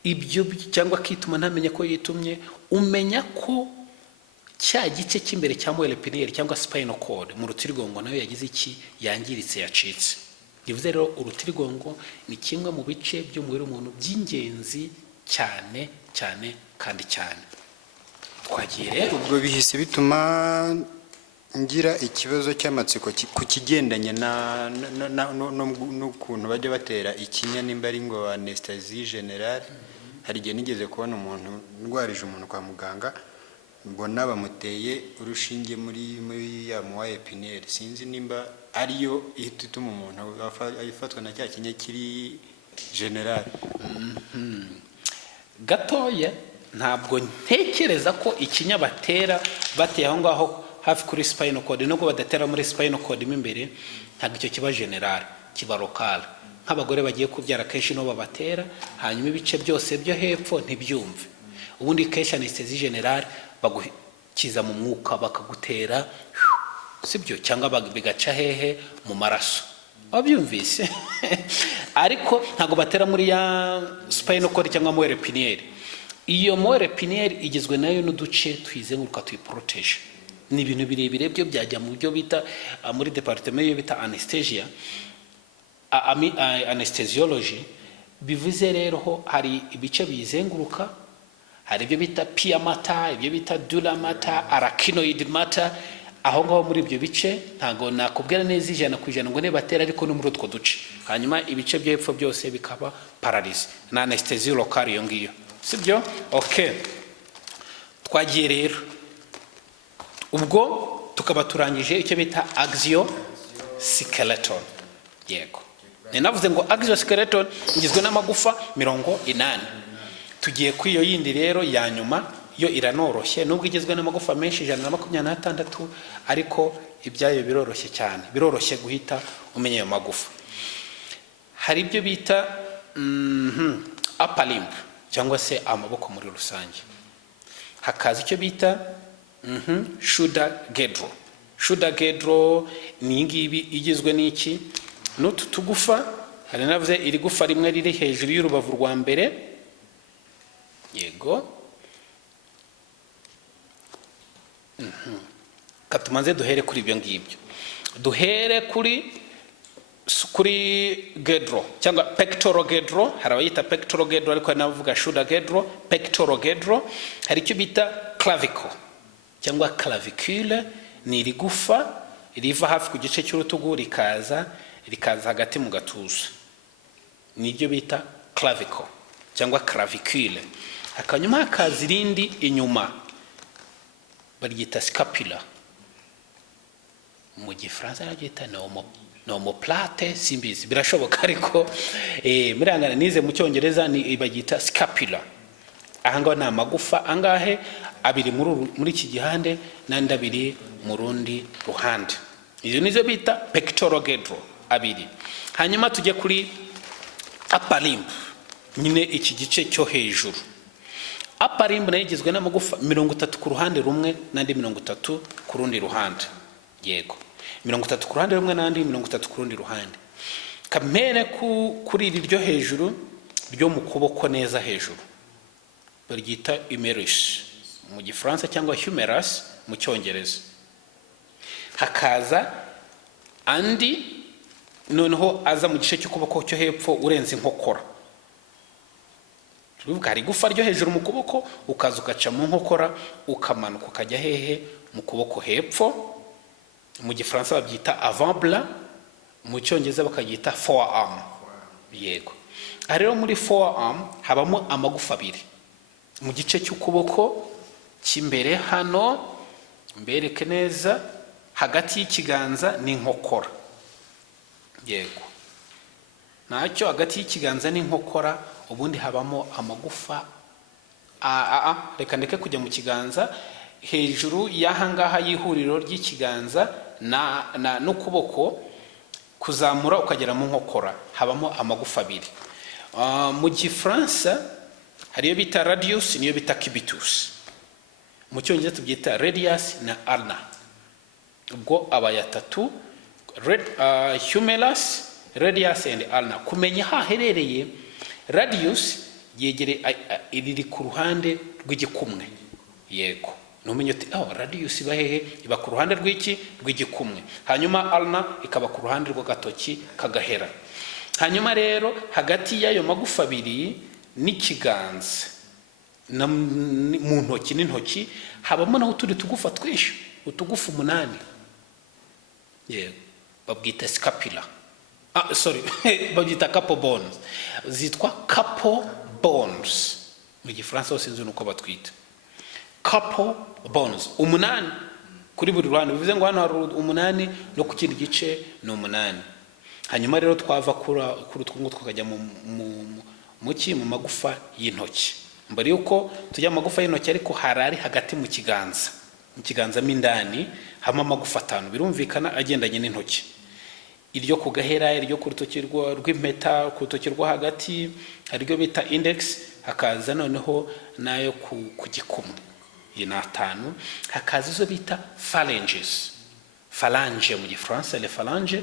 ibyo cyangwa akituma ntamenye ko yitumye, umenya ko cya gice cy'imbere cya moelle épinière cyangwa spinal cord mu rutirigongo nayo yagize iki, yangiritse, yacitse. Bivuze rero urutirigongo ni kimwe mu bice by'umubiri w'umuntu by'ingenzi cyane cyane kandi cyane. Twagiye rero, ubwo bihise bituma ngira ikibazo cy'amatsiko ku kigendanye n'ukuntu bajya batera ikinya, nimba ari ngo anesthésie générale. Hari igihe nigeze kubona umuntu ndwarije umuntu kwa muganga, mbona bamuteye urushinge muri ya moelle épinière. Sinzi nimba ariyo ihita ituma umuntu afatwa na cya kinya kiri général. Gatoya, ntabwo ntekereza ko ikinya batera bateye aho ngaho hafi kuri spinal cord, nubwo badatera muri spinal cord mo imbere, ntabwo icyo kiba general, kiba local. Nk'abagore bagiye kubyara kenshi no babatera, hanyuma ibice byose byo hepfo ntibyumve. Ubundi kenshi anesthésie générale bagukiza mu mwuka bakagutera, sibyo, cyangwa bigaca hehe mu maraso. Wabyumvise? Ariko ntago batera muri ya spinal cord cyangwa moelle épinière. Iyo moelle épinière igizwe nayo n'uduce twizenguruka tuyiprotege. Ni ibintu birebire byo byajya mu byo bita muri departement yo bita anesthesia, anesthesiology. Bivuze rero ho hari ibice bizenguruka, hari ibyo bita pia mater, ibyo bita dura mater, arachnoid mater. Aho ngaho muri ibyo bice ntago nakubwira neza 100% ngo ne batera, ariko no muri utwo duce. Hanyuma ibice byo hepfo byose bikaba paralyze na anesthesie locale yo ngiyo, sibyo? Okay, twagiye rero ubwo tukaba turangije icyo bita axioskeleton. Yego, ninavuze ngo axioskeleton ngizwe n'amagufa 80. Tugiye kwiyo yindi rero ya nyuma yo iranoroshye nubwo igizwe n'amagufa menshi 126 ariko ibyayo biroroshye cyane, biroroshye guhita umenya ayo magufa. Hari ibyo bita upper limb cyangwa se amaboko muri rusange. Hakaza icyo bita shoulder girdle. Shoulder girdle ni ngibi igizwe n'iki? N'utu tugufa, hari navuze iri gufa rimwe riri hejuru y'urubavu rwa mbere. Yego. Katumanze duhere kuri ibyo ngibyo. Duhere kuri girdle cyangwa pectoral girdle. Hari abayita pectoral girdle ariko navuga shoulder girdle. Pectoral girdle hari icyo bita clavicle cyangwa clavicule, ni irigufa riva hafi ku gice cy'urutugu rikaza hagati mu gatuza, nibyo bita clavicle cyangwa clavicule. Hakanyuma hakaza irindi inyuma baryita scapula, mu gifaransa baryita omoplate, simbizi birashoboka ariko muri angana nize mu cyongereza ni baryita scapula. Ahangaho ni amagufa angahe? Abiri muri iki gihande n'andi abiri mu rundi ruhande. Izo nizo bita pectoral girdle, abiri. Hanyuma tujye kuri upper limb, nyine iki gice cyo hejuru. Upper limb nayo igizwe n'amagufa 30 ku ruhande rumwe n'andi 30 ku rundi ruhande. Yego, 30 ku ruhande rumwe n'andi 30 ku rundi ruhande. Kamere kuri iri ryo hejuru ryo mu kuboko neza hejuru baryita humerus mu gifaransa cyangwa humerus mu cyongereza. Hakaza andi noneho aza mu gice cy'ukuboko cyo hepfo urenze inkokora. Tuvuga hari gufa ryo hejuru mu kuboko ukaza ugaca mu nkokora ukamanuka ukajya hehe mu kuboko hepfo. Mu gifaransa babyita avant-bras, mu cyongereza bakabyita forearm. Yego. Rero muri forearm habamo amagufa abiri. Mu gice cy'ukuboko cy'imbere hano mbereke neza hagati y'ikiganza n'inkokora. Yego. Nacyo hagati y'ikiganza n'inkokora ubundi habamo amagufa reka ndeke kujya mu kiganza, hejuru y'ahangaha y'ihuriro ry'ikiganza n'ukuboko kuzamura ukagera mu nkokora habamo amagufa abiri. Mu gifaransa hariyo bita radius niyo bita cubitus. Mu cyongereza tubyita radius na ulna. Ubwo abayatatu humerus, radius and ulna. Kumenya haherereye radius yegere iri ku ruhande rw'igikumwe. Yego. Numenye uti radius iba hehe? Iba ku ruhande rw'igikumwe. Hanyuma ulna ikaba ku ruhande rw'agatoki kagahera. Hanyuma rero hagati y'ayo magufa abiri n'ikiganza mu ntoki n'intoki habamo naho turi tugufa twinshi, utugufa 8. Yego, babwita scapula. Babyita couple bones. Zitwa couple bones. Mu gifaransa sinzi nuko batwita. Couple bones 8 kuri buri ruhande. Bivuze ngo hano hari 8 no ku kindi gice ni 8. Hanyuma rero twava kuri twungu tukajya mu magufa y'intoki. Mbere yuko tujya amagufa y'intoki ariko harari hagati mu kiganza mindani hama amagufa 5 birumvikana agendanye n'intoki. Iryo ku gahera, iryo ku rutoki rw'impeta, ku rutoki rwo hagati, haryo bita index, hakaza noneho nayo ku gikumwe. Iyi ni 5. Hakaza izo bita phalanges. Phalange mu gifaransa, les phalanges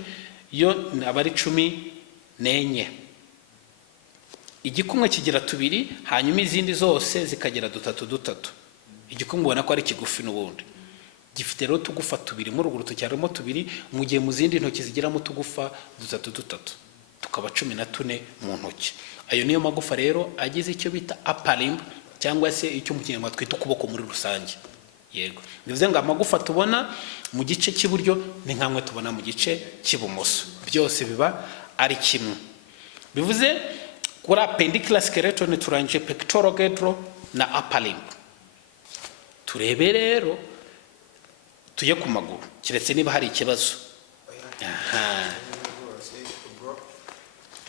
yo abari 14. Igikumwe kigira 2, hanyuma izindi zose zikagira 3. Igikumwe ubona ko ari kigufi n'ubundi. Gifite rero tugufa 2 muri urwo rutoki harimo 2, mu gihe mu zindi ntoki zigiramo tugufa 3. Tukaba 14 mu ntoki. Ayo niyo magufa rero agize icyo bita upper limb cyangwa se icyo mu kinyarwanda twita ukuboko muri rusange. Yego. Bivuze ngo amagufa tubona mu gice cy'iburyo ni nkamwe tubona mu gice cy'ibumoso. Byose biba ari kimwe. Bivuze kuri appendicular skeleton turangije pectoral girdle na upper limb. Turebe rero tujye ku maguru kiretse niba hari ikibazo.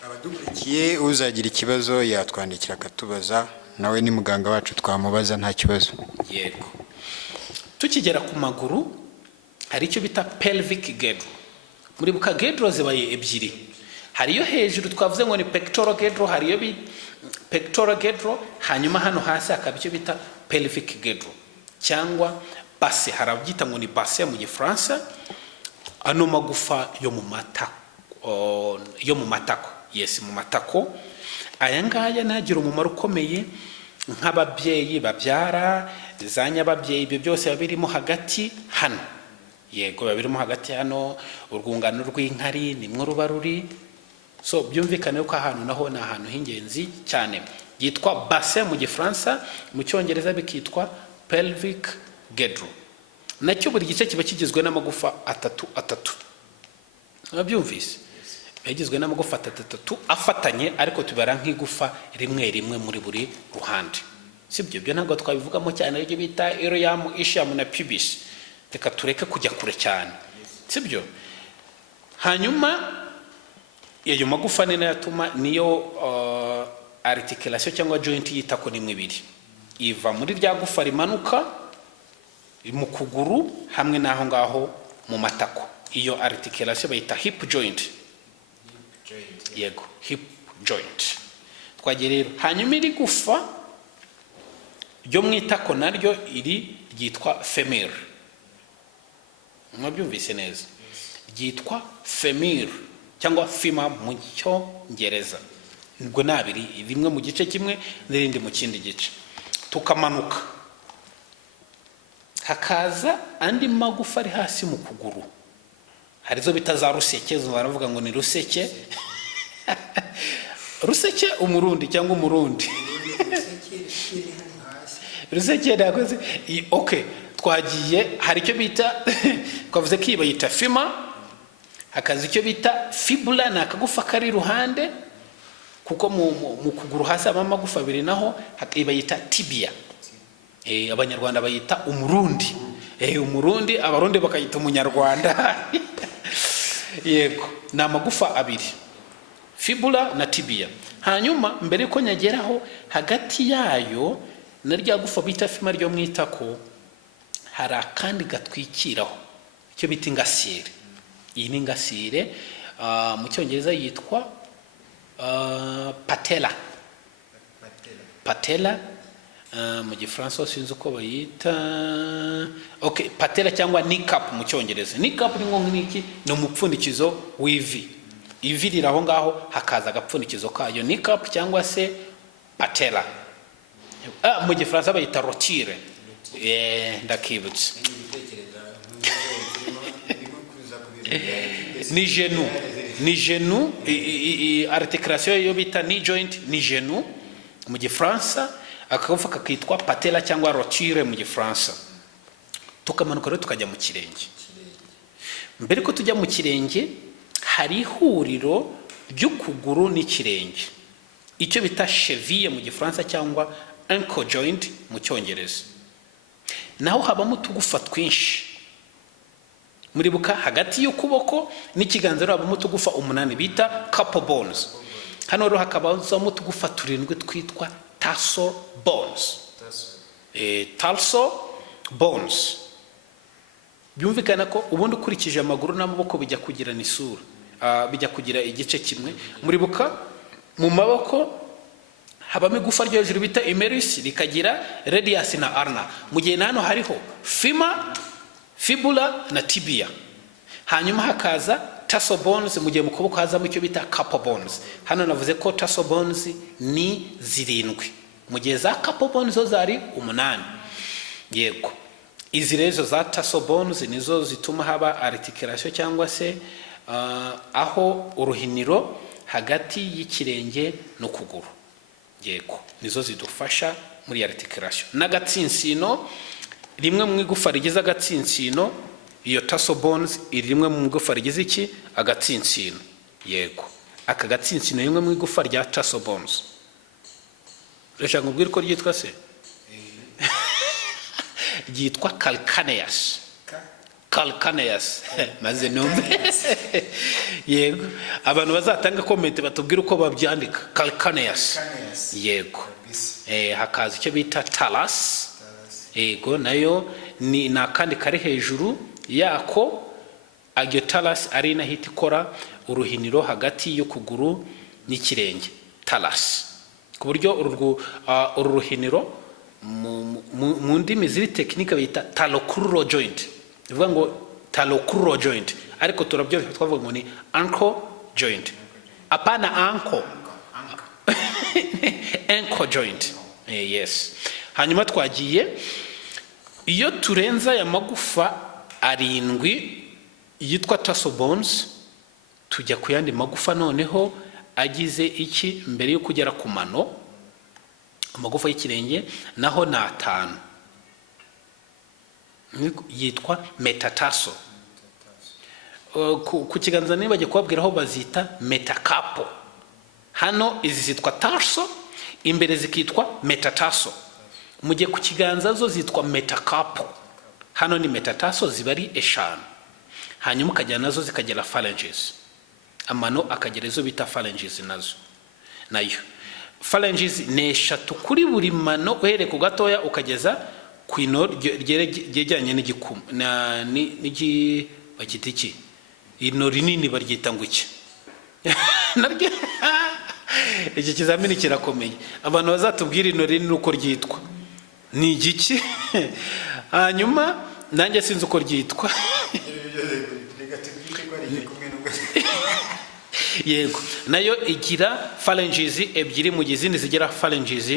Abadukurikiye uzagira ikibazo yatwandikira akatubaza nawe ni muganga wacu twamubaza nta kibazo. Yego. Tukigera ku maguru hari icyo bita pelvic girdle. Muri buka girdle zibaye ebyiri. Hari yo hejuru twavuze ngo ni pectoral girdle, hari yo pectoral girdle, hanyuma hano hasi hakaba icyo bita pelvic girdle cyangwa base. Harabyita ngo ni base mu Gifaransa. Ano magufa yo mu matako, yes, mu matako. Aya ngaya nagira umumaro ukomeye nk'ababyeyi babyara, zanya ababyeyi, ibyo byose babirimo hagati hano. Yego, babirimo hagati hano, urwungano rw'inkari nimwo ruba ruri. So byumvikane ko ahantu naho ni ahantu h'ingenzi cyane. Yitwa bassin mu Gifaransa, mu Cyongereza bikitwa pelvic girdle. Nacyo buri gice kiba kigizwe n'amagufa atatu. Nabyumvise. Yagizwe n'amagufa atatu afatanye, ariko tubara nk'igufa rimwe muri buri ruhande. Sibyo, byo ntabwo twabivugamo cyane, ibyo bita ilium, ischium na pubis. Reka tureke kujya kure cyane. Sibyo. Hanyuma iyo magufa ni nayo atuma niyo articulation cyangwa joint yitako nimwe ibiri. Iva muri rya gufa rimanuka mu kuguru hamwe naho ngaho mu matako. Iyo articulation bayita hip joint. Yego, hip joint. Twagiye rero hanyuma iri gufa ryo mwitako naryo iri ryitwa femur. Mwabyumvise neza? Ryitwa femur cyangwa femur mu Cyongereza. Ubwo nabiri, rimwe mu gice kimwe n'irindi mu kindi gice. Tukamanuka hakaza andi magufa ari hasi mu kuguru. Harizo bita za ruseke, zo baravuga ngo ni ruseke. Ruseke umurundi cyangwa umurundi. Ruseke ndakoze. Okay, twagiye hari icyo bita twavuze ko bayita femur, hakaza icyo bita fibula, na akagufa kari ruhande kuko mu kuguru hasi amagufa abiri, naho bayita tibia. Abanyarwanda bayita umurundi. Umurundi, abarundi bakayita umunyarwanda. Yego, ni amagufa abiri, fibula na tibia. Hanyuma mbere ko nyageraho, hagati yayo na rya gufa bita femur ryo mwitako hari akandi gatwikiraho, icyo bita ingasire. Iyi ni ingasire, mu Cyongereza yitwa patella. Mu Gifaransa sinzi uko bayita. Okay, patella cyangwa kneecap mu Cyongereza. Kneecap ni ngo nk'iki, ni umupfundikizo w'ivi. Ivi riraho ngaho hakaza agapfundikizo kayo, kneecap cyangwa se patella. Mu Gifaransa bayita rotire. Ndakibutse. Ni genou, articulation yo bita knee joint ni genou mu Gifaransa, akagufa kakitwa patella cyangwa rotire mu Gifaransa. Tukamanuka rero tukajya mu kirenge. Mbere ko tujya mu kirenge hari ihuriro ry'ukuguru n'ikirenge, icyo bita cheville mu Gifaransa cyangwa ankle joint mu Cyongereza. Naho habamo tugufa twinshi. Muri buka hagati y'ukuboko n'ikiganza rero habamo tugufa 8 bita couple bones. Hano rero hakabamo tugufa 7 twitwa tarsal bones. Tarsal bones. Byumvikana ko ubundi ukurikije amaguru n'amaboko bijya kugira n'isura, bijya kugira igice kimwe. Muri buka mu maboko habamo igufa ryo hejuru bita humerus, rikagira radius na ulna. Mu gihe hano hariho femur, fibula na tibia. Hanyuma hakaza tarsal bones, mu gihe mu kuboko hazamo icyo bita couple bones. Hano navuze ko tarsal bones ni 7, mu gihe za couple bones zo zari 8. Yego, izi rezo za tarsal bones nizo zituma haba articulation cyangwa se aho uruhiniro hagati y'ikirenge no kuguru. Yego, nizo zidufasha muri articulation. N'agatsinsino, rimwe mu igufa rigize agatsinsino, iyo tarsal bones iri rimwe mu igufa rigize iki, agatsinsino. Yego, aka gatsinsino rimwe mu igufa rya tarsal bones. Reka ngubwire ko ryitwa se ryitwa calcaneus. Maze numve. Yego, abantu bazatanga comment batubwira uko babyandika calcaneus. Yego, hakaza icyo bita talas. Yego, nayo ni nakandi kari hejuru yako. Agyo talas ari nahita ikora uruhiniro hagati y'ukuguru n'ikirenge, talas. Ku buryo uru ruhiniro mu ndimi ziri tekinike bita talocrural joint. Bivuga ngo talocrural joint, ariko turabyoroshye twavuga ngo ni ankle joint. Apana ankle. Ankle joint. Yes. Hanyuma twagiye, iyo turenza ya magufa arindwi yitwa tarsal bones, tujya ku yandi magufa noneho agize iki mbere yo kugera ku mano, amagufa y'ikirenge naho na 5 yitwa metatarsal. Ku kiganza niba bagiye kubabwira aho bazita metacarpal. Hano izi zitwa tarsal, imbere zikitwa metatarsal. Mu gihe ku kiganza zo zitwa metacarpal, hano ni metatarsal ziba ari 5. Hanyuma ukajya nazo zikagera phalanges, amano akagera izo bita phalanges nayo. Phalanges ni 3 kuri buri mano, uhere ku gatoya ukageza ku ino ryegeranye n'igikumu n'igi bakita iki, ino rinini baryita ngo iki. Naryo iki kizamini kirakomeye, abantu bazatubwira ino rinini uko ryitwa ni igiki. Hanyuma nanjye sinzi uko ryitwa. Yego, nayo igira phalanges 2, mu gizindi zigera phalanges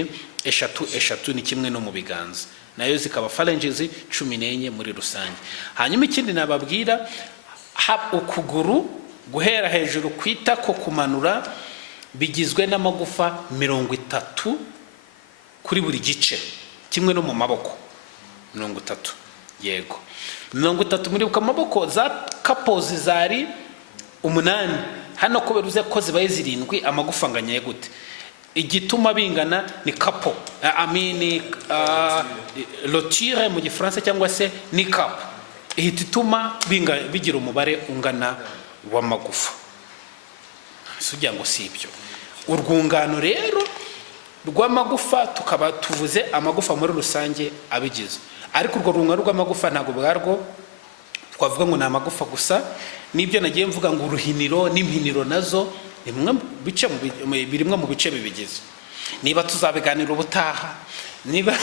3 ni kimwe no mu biganza, nayo zikaba phalanges 14 muri rusange. Hanyuma ikindi nababwira, ukuguru guhera hejuru kwita ko kumanura bigizwe n'amagufa 30 kuri buri gice, kimwe no mu maboko 30. Yego, 30 muri maboko. Za couples zari 8. Hano kubera uze ko zibaye 7, amagufa anganye gute? Igituma bingana ni couple, loture mu gifaransa, cyangwa se ni couple, ihita ituma bigira umubare ungana w'amagufa. Sugira ngo si ibyo. Urwungano rero rw'amagufa tukaba tuvuze amagufa muri rusange abigize, ariko urwo rungano rw'amagufa ntabwo bwarwo twavuga ngo ni amagufa gusa. Nibyo nagiye mvuga ngo uruhiniro n'impiniro nazo ni birimwe mu bice bibigize. Niba tuzabiganira ubutaha, niba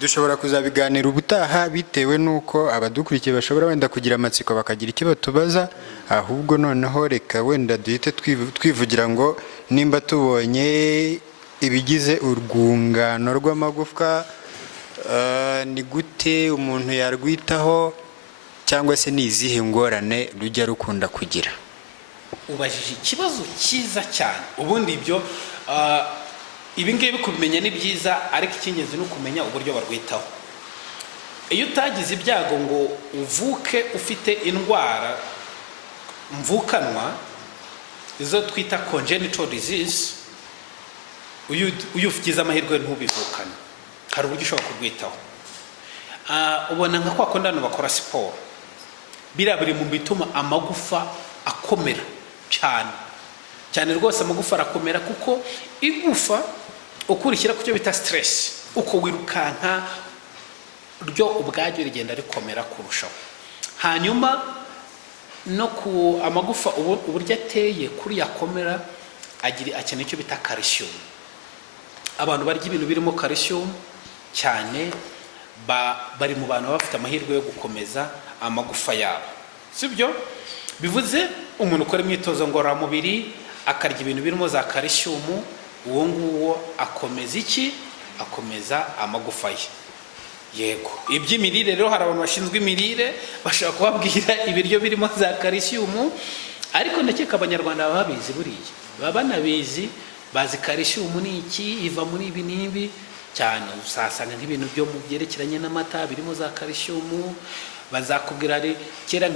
dushobora kuzabiganira ubutaha, bitewe nuko abadukurikiye bashobora wenda kugira amatsiko bakagira icyo batubaza. Ahubwo noneho reka wenda duhite twivugira ngo nimba tubonye ibigize urwungano rw'amagufwa, ni gute umuntu yarwitaho, cyangwa se ni izihe ngorane rujya rukunda kugira? Ubajije ikibazo cyiza cyane. Ubundi ibyo ibi ngibi kubimenya ni byiza, ariko icy'ingenzi ni ukumenya uburyo barwitaho. Iyo utagize ibyago ngo uvuke ufite indwara mvukanwa, izo twita congenital disease, uyu ugize amahirwe ntubivukane, hari uburyo ushobora kurwitaho. Ubona nka kwa kondano bakora siporo, biri mu bituma amagufa akomera cyane rwose. Amagufa arakomera kuko igufa ukurikira ku cyo bita stress, uko wirukanka ryo ubwajyo rigenda rikomera kurushaho. Hanyuma no ku amagufa uburyo ateye kuri yakomera, akeneye icyo bita calcium. Abantu barya ibintu birimo calcium cyane bari mu bantu bafite amahirwe yo gukomeza amagufa yabo, sibyo? Bivuze umuntu ukora imyitozo ngororamubiri akarya ibintu birimo za calcium, uwo nguwo akomeza iki? Akomeza amagufa ye. Yego, iby'imirire rero hari abantu bashinzwe imirire bashaka kubabwira ibiryo birimo za calcium, ariko ndakeka abanyarwanda baba babizi, buriya baba banabizi, bazi calcium ni iki, iva muri ibi n'ibi cyane. Usasanga nk'ibintu byo mu byerekeranye n'amata birimo za calcium, bazakubwira kera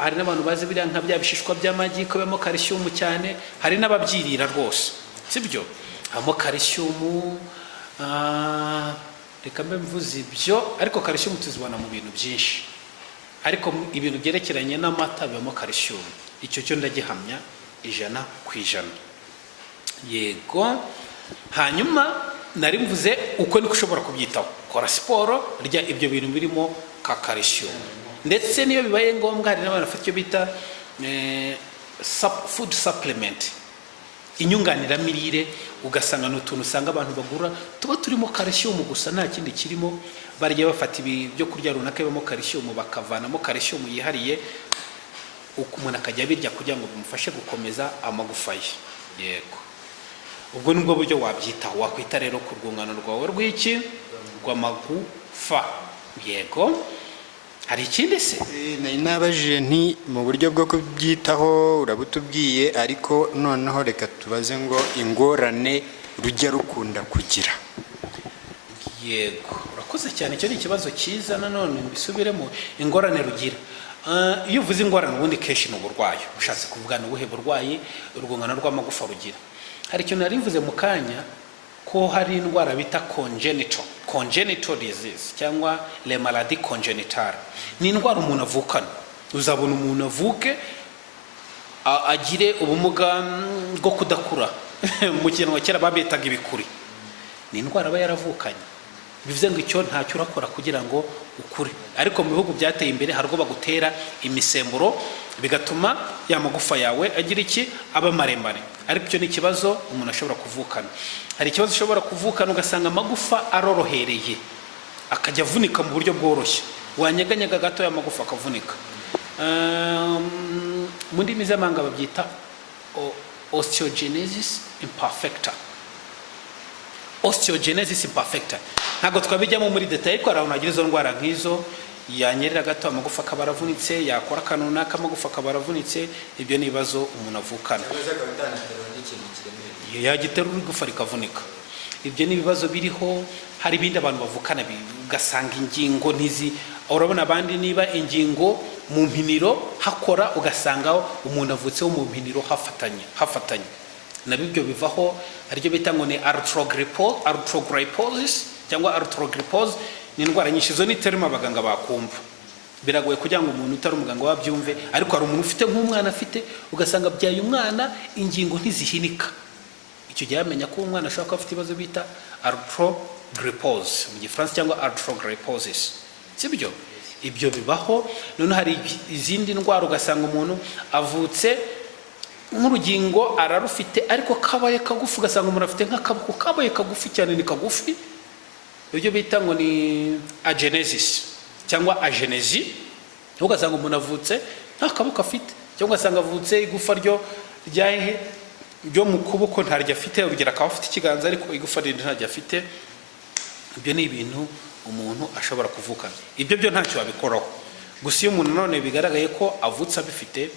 hari n'abantu bazi biriya nka bya bishishwa by'amagi ko bimo calcium cyane, hari n'ababyirira rwose, sibyo? Hamo calcium, reka mbe mvuze ibyo, ariko calcium tuzibona mu bintu byinshi, ariko ibintu byerekeranye n'amata bimo calcium, icyo cyo ndagihamya 100%. Yego, hanyuma nari mvuze uko niko ushobora kubyitaho. Kora siporo, rya ibyo bintu birimo ka calcium, ndetse niyo bibaye ngombwa hari n'abantu bafite icyo bita food supplement, inyunganiramirire, ugasanga n'utuntu usanga abantu bagura tuba turimo calcium gusa nta kindi kirimo. Barya bafata ibi byo kurya runaka bibamo calcium, bakavanamo calcium yihariye, umuntu akajya birya kugira ngo bimufashe gukomeza amagufa ye. Yego, ubwo nubwo buryo wabyitaho. Wakwita rero ku rwungano rwawe rw'iki, rw'amagufa. Yego, hari ikindi se? Nabajije nti mu buryo bwo kubyitaho urabutubwiye, ariko noneho reka tubaze ngo ingorane rujya rukunda kugira. Yego, urakoze cyane. Icyo ni ikibazo cyiza. Nanone mbisubiremo, ingorane rugira. Iyo uvuze ingorane ubundi kenshi ni uburwayi. Ushatse kuvuga ni ubuhe burwayi urwungano rw'amagufa rugira? Hari ikintu nari mvuze mu kanya ko hari indwara bita congenital disease cyangwa les maladies congénitales. Ni indwara umuntu avukana. Uzabona umuntu avuke agire ubumuga bwo kudakura mu kintu kera babitaga ibikuri. Ni indwara aba yaravukanye. Bivuze ngo icyo ntacyo urakora kugira ngo ukure. Ariko mu bihugu byateye imbere hari ubwo bagutera imisemburo bigatuma ya magufa yawe agira iki, aba maremare. Ariko icyo ni ikibazo umuntu ashobora kuvukana. Hari ikibazo ushobora kuvukana ugasanga amagufa arorohereye akajya avunika mu buryo bworoshye. Wanyeganyega gato ya magufa akavunika. Mu ndimi z'amahanga babyita osteogenesis imperfecta. Osteogenesis imperfecta ntabwo twabijyamo muri detail, ariko hari agira izo ndwara nk'izo, yanyerera gato amagufa akaba aravunitse, yakora akantu runaka amagufa akaba aravunitse. Ibyo ni ibibazo umuntu avukana. Yagiterura igufa rikavunika. Ibyo ni ibibazo biriho. Hari ibindi abantu bavukana ugasanga ingingo ntizi. Urabona abandi niba ingingo mu mpiniro hakora, ugasanga umuntu avutseho mu mpiniro hafatanye. Nabyo bivaho. Aribyo bita ngo ni arthrogryposis cyangwa arthrogrypose. Ni indwara nyinshi. Izo ni terima abaganga bakumva. Biragoye kugira ngo umuntu utari umuganga wabyumve, ariko hari umuntu ufite nk'umwana afite, ugasanga byaye umwana ingingo ntizihinika. Icyo gihe yamenya ko umwana ashobora kuba afite ibibazo bita arthrogrypose mu Gifaransa cyangwa arthrogryposis. Sibyo? Ibyo bibaho. None hari izindi ndwara ugasanga umuntu avutse nk'urugingo ararufite ariko kabaye kagufi, ugasanga umuntu afite nk'akaboko kabaye kagufi cyane, ni kagufi. Ibyo bita ngo ni agenesis cyangwa agenesi. Ugasanga umuntu avutse nta kaboko afite, cyangwa ugasanga avutse igufa ryo mu kuboko ntaryo afite, urugero akaba afite ikiganza ariko igufa rindi ntaryo afite. Ibyo ni ibintu umuntu ashobora kuvukana. Ibyo byo ntacyo wabikoraho. Gusa iyo umuntu none bigaragaye ko avutse abifite,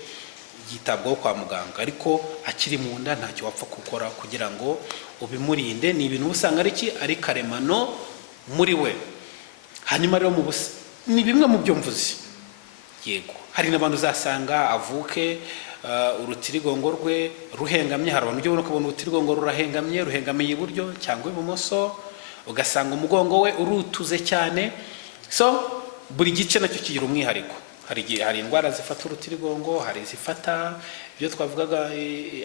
yitabwaho kwa muganga, ariko akiri mu nda ntacyo wapfa gukora kugira ngo ubimurinde. Ni ibintu usanga ari karemano muri we. Hanyuma rero ni bimwe mu byo mvuze. Yego, hari n'abantu uzasanga avuke urutirigongo rwe ruhengamye. Hari abantu ujya kubona urutirigongo ruhengamiye iburyo cyangwa ibumoso, ugasanga umugongo we urutuze cyane. So buri gice nacyo kigira umwihariko. Hari indwara zifata urutirigongo, hari zifata ibyo twavugaga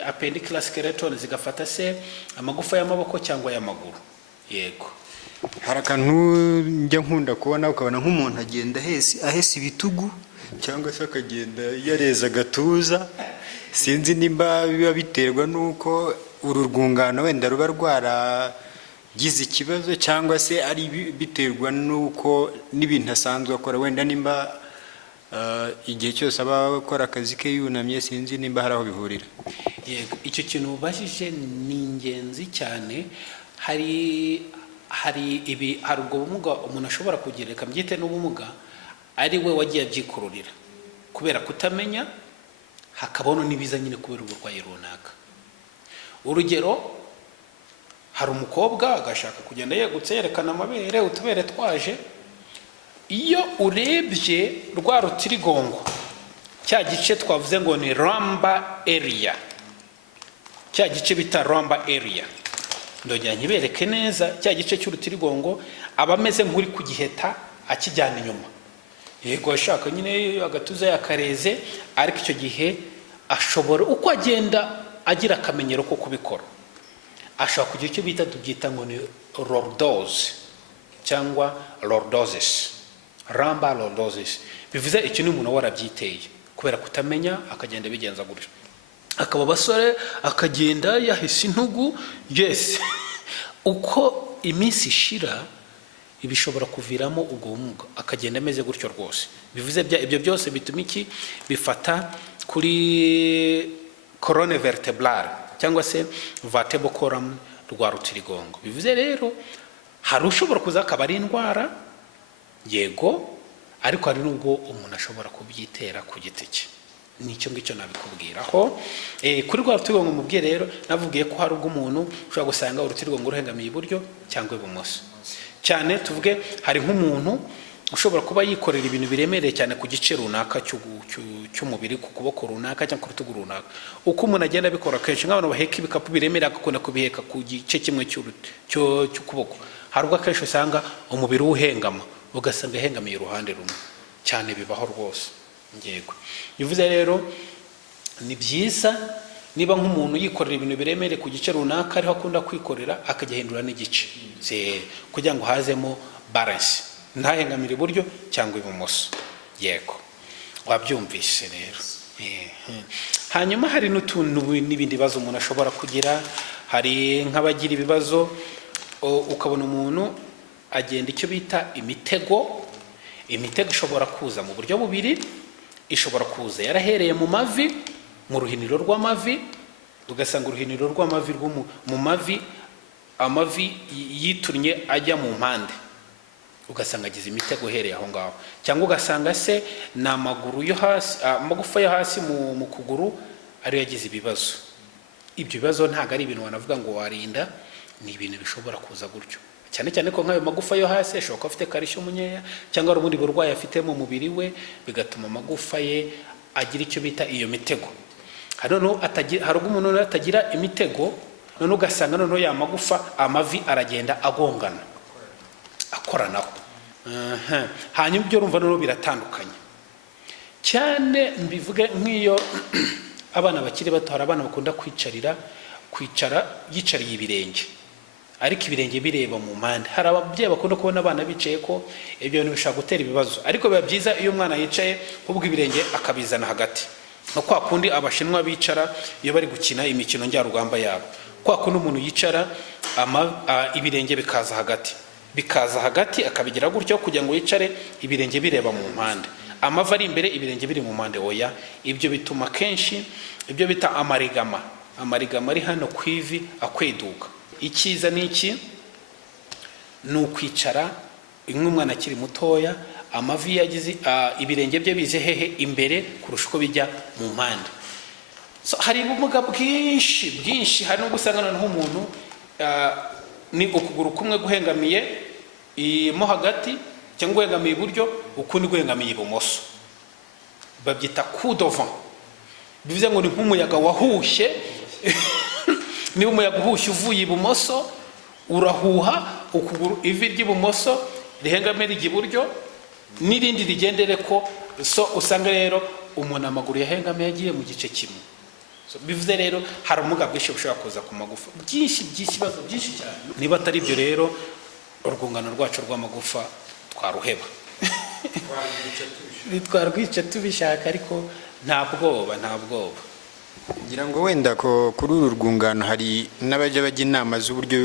appendicular skeleton, zigafata se amagufa y'amaboko cyangwa y'amaguru. Yego, hari akantu njya nkunda kubona, ukabona nk'umuntu agenda ahese ibitugu cyangwa se akagenda yareza agatuza. Sinzi nimba biba biterwa n'uko uru rwungano wenda ruba rwaragize ikibazo, cyangwa se ari biterwa n'uko n'ibintu asanzwe akora, wenda nimba igihe cyose aba akora akazi ke yunamye. Sinzi nimba hari aho bihurira. Yego, icyo kintu ubajije ni ingenzi cyane. Hari ubwo bumuga umuntu ashobora kugira, reka mbyite n'ubumuga, ari we wagiye abyikururira kubera kutamenya, hakabaho n'ibiza nyine kubera uburwayi runaka. Urugero, hari umukobwa agashaka kugenda yegutse yerekana amabere, utubere twaje. Iyo urebye rwa rutirigongo, cya gice twavuze ngo ni lumbar area, cya gice bita lumbar area, ndongera nkibereke neza, cya gice cy'urutirigongo aba ameze nk'uri kugiheta akijyana inyuma. Yego, ashaka nyine agatuza yakareze, ariko icyo gihe ashobora uko agenda agira akamenyero ko kubikora, ashobora kugira icyo bita tubyita ngo ni lordose cyangwa lordosis, ramba lordosis. Bivuze icyo ni umuntu warabyiteye kubera kutamenya akagenda bigenza gutyo, akaba basore akagenda yahise intugu. Yes. Uko iminsi ishira ibishobora kuviramo ubwo bumuga, akagenda ameze gutyo rwose. Bivuze ibyo byose bituma iki? Bifata kuri colonne vertebrale cyangwa se vertebral column rwa rutirigongo. Bivuze rero hari ushobora kuza akaba ari indwara, yego, ariko hari nubwo umuntu ashobora kubyitera ku giti cye. Nicyo ngicyo nabikubwiraho. Kuri rwa rutirigongo mubwiye rero navugiye ko hari ubwo umuntu ushobora gusanga urutirigongo ruhengamiye iburyo cyangwa ibumoso. Cyane tuvuge hari nk'umuntu ushobora kuba yikorera ibintu biremereye cyane ku gice runaka cy'umubiri, ku kuboko runaka cyangwa ku rutugu runaka. Uko umuntu agenda abikora kenshi, nk'abantu baheka ibikapu biremereye akakunda kubiheka ku gice kimwe cy'ukuboko, hari ubwo akenshi usanga umubiri uhengama, ugasanga hengamiye uruhande rumwe cyane. Bibaho rwose. Yego. Bivuze rero ni byiza niba nk'umuntu yikorera ibintu biremereye ku gice runaka ariho akunda kwikorera, akajya ahindura n'igice kugira ngo hazemo balance, ntahengamire iburyo cyangwa ibumoso. Yego, wabyumvise rero. Hanyuma hari n'ibindi bibazo umuntu ashobora kugira. Hari nk'abagira ibibazo ukabona umuntu agenda icyo bita imitego. Imitego ishobora kuza mu buryo bubiri. Ishobora kuza yarahereye mu mavi, mu ruhiniro rw'amavi, ugasanga uruhiniro rw'amavi mu mavi, amavi yitunye ajya mu mpande, ugasanga agize imitego uhereye aho ngaho. Cyangwa ugasanga se ni amaguru yo hasi, amagufa yo hasi mu kuguru ariyo yagize ibibazo. Ibyo bibazo ntabwo ari ibintu wanavuga ngo warinda, ni ibintu bishobora kuza gutyo. Cyane cyane ko nk'ayo magufa yo hasi ashobora kuba afite calcium nkeya cyangwa ubundi burwayi afite mu mubiri we, bigatuma amagufa ye agira icyo bita iyo mitego. Hari ubwo umuntu atagira imitego, none ugasanga noneho ya magufa amavi aragenda agongana akoranaho. Hanyuma ibyo urumva noneho biratandukanye cyane. Mbivuge nk'iyo abana bakiri bato, hari abana bakunda kwicara yicariye ibirenge, ariko ibirenge bireba mu mpande. Hari ababyeyi bakunda kubona abana bicaye ko ibyo bintu bishobora gutera ibibazo, ariko biba byiza iyo umwana yicaye ubwo ibirenge akabizana hagati, no kwa kundi abashinwa bicara iyo bari gukina imikino njyarugamba yabo. Kwa kundi umuntu yicara ibirenge bikaza hagati akabigira gutyo kugira ngo yicare ibirenge bireba mu mpande, amavi ari imbere, ibirenge biri mu mpande. Oya, ibyo bituma kenshi ibyo bita amarigama ari hano ku ivi akweduka. Icyiza ni iki? Ni ukwicara umwana akiri mutoya, amavi yagize ibirenge bye bize hehe imbere kurusha uko bijya mu mpande. Hari ubumuga bwinshi. Hari no gusanga noneho umuntu ni ukuguru kumwe guhengamiye mo hagati cyangwa guhengamiye iburyo, ukundi guhengamiye ibumoso. Babyita coup de vent. Bivuze ngo ni nk'umuyaga wahushye. Niba umuyaga uhushye uvuye ibumoso, urahuha ukuguru ivi ry'ibumoso rihengamye rijya iburyo, n'irindi rigendere ko. Usanga rero umuntu amaguru yahengamiye yagiye mu gice kimwe. Bivuze rero hari ubumuga bwinshi bushobora kuza ku magufa, ibibazo byinshi cyane. Niba atari ibyo rero, urwungano rwacu rw'amagufa twaruheba. Twarwica tubishaka, ariko nta bwoba. ngira ngo wenda ko kuri uru rwungano hari n'abajya bajya inama z'uburyo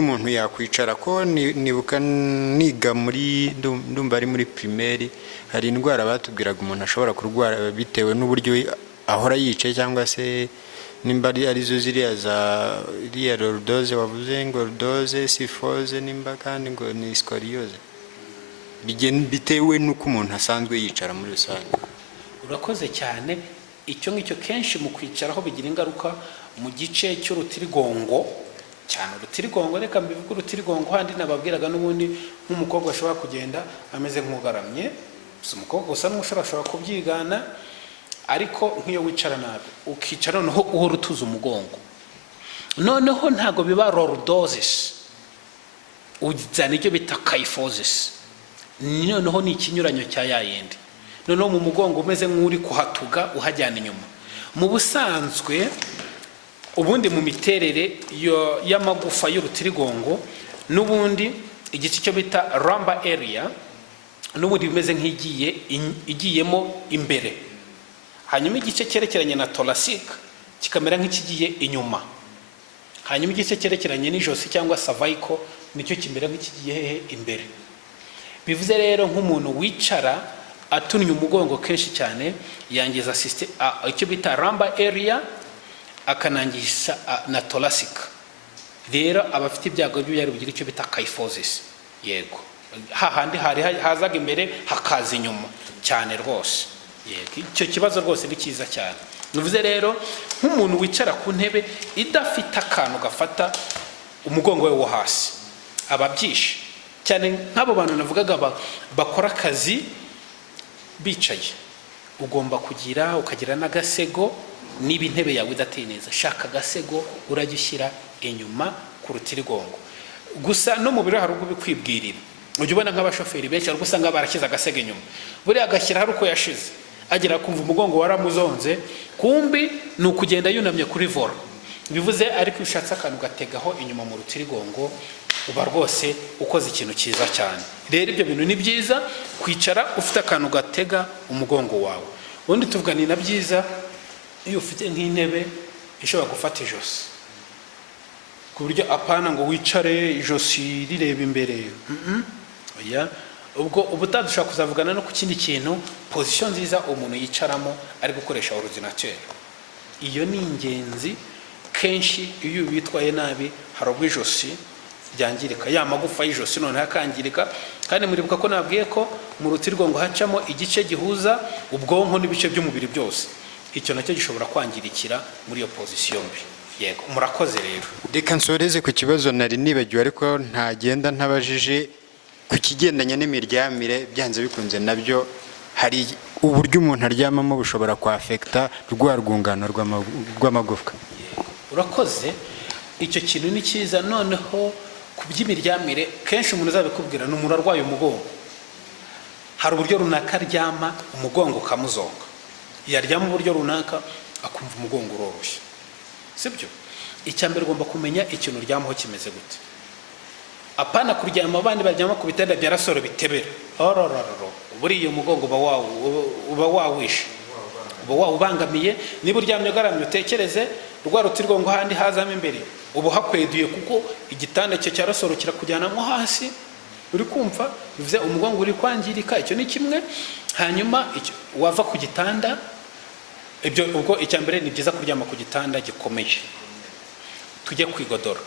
umuntu yakwicara. Ko nibuka niga muri ndumva ari muri primaire, hari indwara batubwiraga umuntu ashobora kurwara bitewe n'uburyo ahora yicaye, cyangwa se nimba arizo ziriya za iriya lordose wavuze, ngo lordose, sifose, nimba kandi ngo ni scoliose, bitewe n'uko umuntu asanzwe yicara muri rusange. Urakoze cyane. Icyo ngicyo kenshi mu kwicaraho bigira ingaruka mu gice cy'urutirigongo cyane. Urutirigongo, reka mbivuge urutirigongo, handi nababwiraga n'ubundi nk'umukobwa ashobora kugenda ameze nk'ugaramye. Umukobwa usa n'ushobora kubyigana, ariko nk'iyo wicara nabi ukicara noneho uhora utuza umugongo, noneho ntago biba lordosis, uzana icyo bita kyphosis. Noneho ni ikinyuranyo cya yayindi, noneho mu mugongo umeze nk'uri kuhatuga uhajyana inyuma. Mu busanzwe ubundi mu miterere y'amagufa y'urutirigongo n'ubundi igice cyo bita lumbar area n'ubundi bimeze igiyemo imbere, hanyuma igice cyerekeranye na thoracic kikamera nk'ikigiye inyuma, hanyuma igice cyerekeranye n'ijosi cyangwa cervical nicyo kimera nk'ikigiye hehe imbere. Bivuze rero nk'umuntu wicara atunnye umugongo kenshi cyane yangiza icyo bita lumbar area akanangisha na thoracic, rero abafite ibyago by'ibyo bigira icyo bita kyphosis. Yego, hahandi hazaga imbere hakaza inyuma cyane rwose. Yego, icyo kibazo rwose ni cyiza cyane. Bivuze rero nk'umuntu wicara ku ntebe idafite akantu gafata umugongo we wo hasi aba byinshi cyane, nk'abo bantu navugaga bakora akazi bicaye, ugomba ukagira n'agasego. Niba intebe yawe idateye neza, shaka agasego urajya ushyira inyuma ku rutirigongo. Gusa no mu biro hari ubwo bikwibwirira, ujya ubona nk'abashoferi benshi ariko usanga barashyize agasego inyuma, buriya agashyira hari uko yashize, agira kumva umugongo waramuzonze, kumbi ni ukugenda yunamye kuri vola. Bivuze ariko ushatse akantu gategaho inyuma mu rutirigongo, uba rwose ukoze ikintu cyiza cyane. Rero ibyo bintu ni byiza, kwicara ufite akantu gatega umugongo wawe. Ubundi tuvuga ni na byiza iyo ufite nk'intebe ishobora gufata ijosi, ku buryo apana ngo wicare ijosi rireba imbere. Oya, ubwo ubutadushaka kuzavugana no ku kindi kintu, position nziza umuntu yicaramo ari gukoresha ordinateur. Iyo ni ingenzi. Kenshi iyo bitwaye nabi hari ubwo ijosi ryangirika, ya magufa y'ijosi none hakangirika. Kandi muribuka ko nabwiye ko mu rutirigongo hacamo igice gihuza ubwonko n'ibice by'umubiri byose, icyo nacyo gishobora kwangirikira muri iyo position mbi. Yego, murakoze rero. Reka nsoreze ku kibazo nari nibagiwe ariko ntagenda ntabajije ku kigendanye n'imiryamire. Byanze bikunze nabyo hari uburyo umuntu aryamamo bushobora kwafekta rwa rwungano rw'amagufwa. Urakoze, icyo kintu ni cyiza. Noneho ku by'imiryamire kenshi umuntu azabikubwira ni umuntu arwaye umugongo, hari uburyo runaka aryama umugongo ukamuzonga, yaryama uburyo runaka akumva umugongo uroroshye, sibyo? Icya mbere ugomba kumenya ikintu uryamaho kimeze gute. Apana kuryama abandi baryama ku bitanda bya rasoro bitebera, buriya umugongo uba wawishe, uba wawubangamiye. Niba uryamye ugaramye utekereze rwa rutirigongo handi hazamo imbere, ubu hakweduye kuko igitanda cyo cya rasoro kirakujyanamo hasi, uri kumva? Bivuze umugongo uri kwangirika. Icyo ni kimwe. Hanyuma wava ku gitanda, ibyo ubwo icya mbere ni byiza kuryama ku gitanda gikomeye. Tujye kwigodora.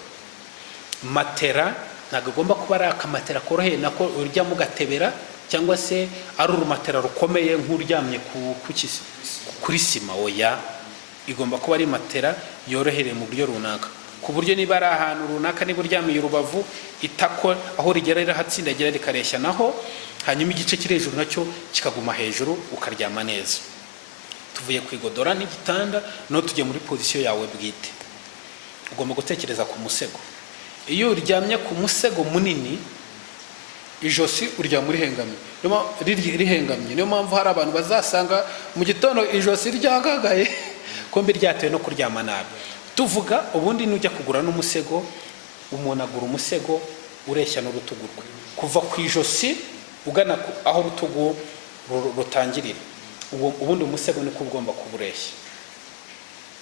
Matera ntabwo agomba kuba ari akamatera koroheye nako uryamo ugatebera, cyangwa se ari urumatera rukomeye nk'uryamye kuri sima. Oya, igomba kuba ari matera yorohereye mu buryo runaka, ku buryo niba ari ahantu runaka, niba uryamiye urubavu, itako aho rigera rirahatsindagira rikareshya naho, hanyuma igice kiri hejuru nacyo kikaguma hejuru, ukaryama neza. Tuvuye kwigodora n'igitanda, no tujye muri position yawe bwite. Ugomba gutekereza ku musego. Iyo uryamye ku musego munini, ijosi uryama rihengamye. Niyo mpamvu hari abantu bazasanga mu gitondo ijosi ryagagaye, kombi ryatewe no kuryama nabi. Tuvuga ubundi nujya kugura n'umusego, umuntu agura umusego ureshya n'urutugu rwe, kuva ku ijosi ugana aho urutugu rutangirira. Ubundi umusego niko ugomba kubureshya.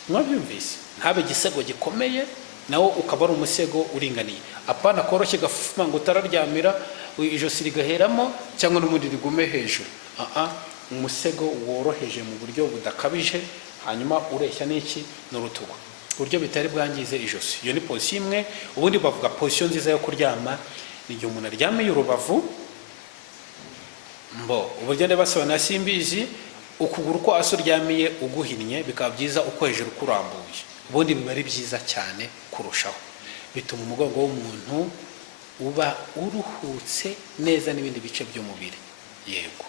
Mwabyumvise? Ntabe igisego gikomeye nawo ukaba ari umusego uringaniye, apana koroshye gafuma ngo utararyamira ijosi rigaheramo cyangwa n'umundi rigume hejuru. Umusego woroheje mu buryo budakabije, hanyuma ureshya n'iki n'urutugu, uburyo bitari bwangize ijosi. Iyo ni position imwe. Ubundi bavuga position nziza yo kuryama ni igihe umuntu aryamiye urubavu, uburyo ndabasobanura simbizi, ukuguru ko hasi uryamiye uguhinnye, bikaba byiza uko hejuru kurambuye. Ubundi biba ari byiza cyane kurushaho, bituma umugongo w'umuntu uba uruhutse neza n'ibindi bice by'umubiri. Yego,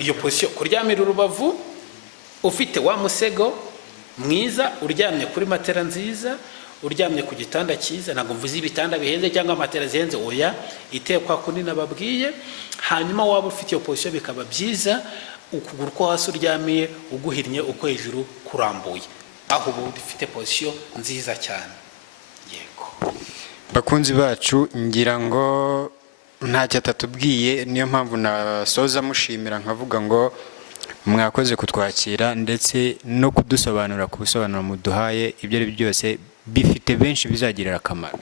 iyo position kuryamira urubavu ufite wa musego mwiza, uryamye kuri matera nziza, uryamye ku gitanda cyiza. Ntabwo mvuze ibitanda bihenze cyangwa matera zihenze, oya, iteye kwa kundi nababwiye. Hanyuma waba ufite iyo position bikaba byiza ukuguru ko hasi uryamiye uguhinnye, uko hejuru kurambuye. aho ubu dufite position nziza cyane. Yego bakunzi bacu, ngira ngo ntacyo atatubwiye, niyo mpamvu nasoza mushimira nkavuga ngo mwakoze kutwakira ndetse no kudusobanura ku bisobanuro muduhaye. Ibyo ari byose bifite benshi bizagirira akamaro.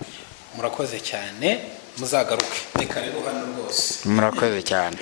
murakoze cyane, muzagaruke. Reka rero hano rwose murakoze cyane.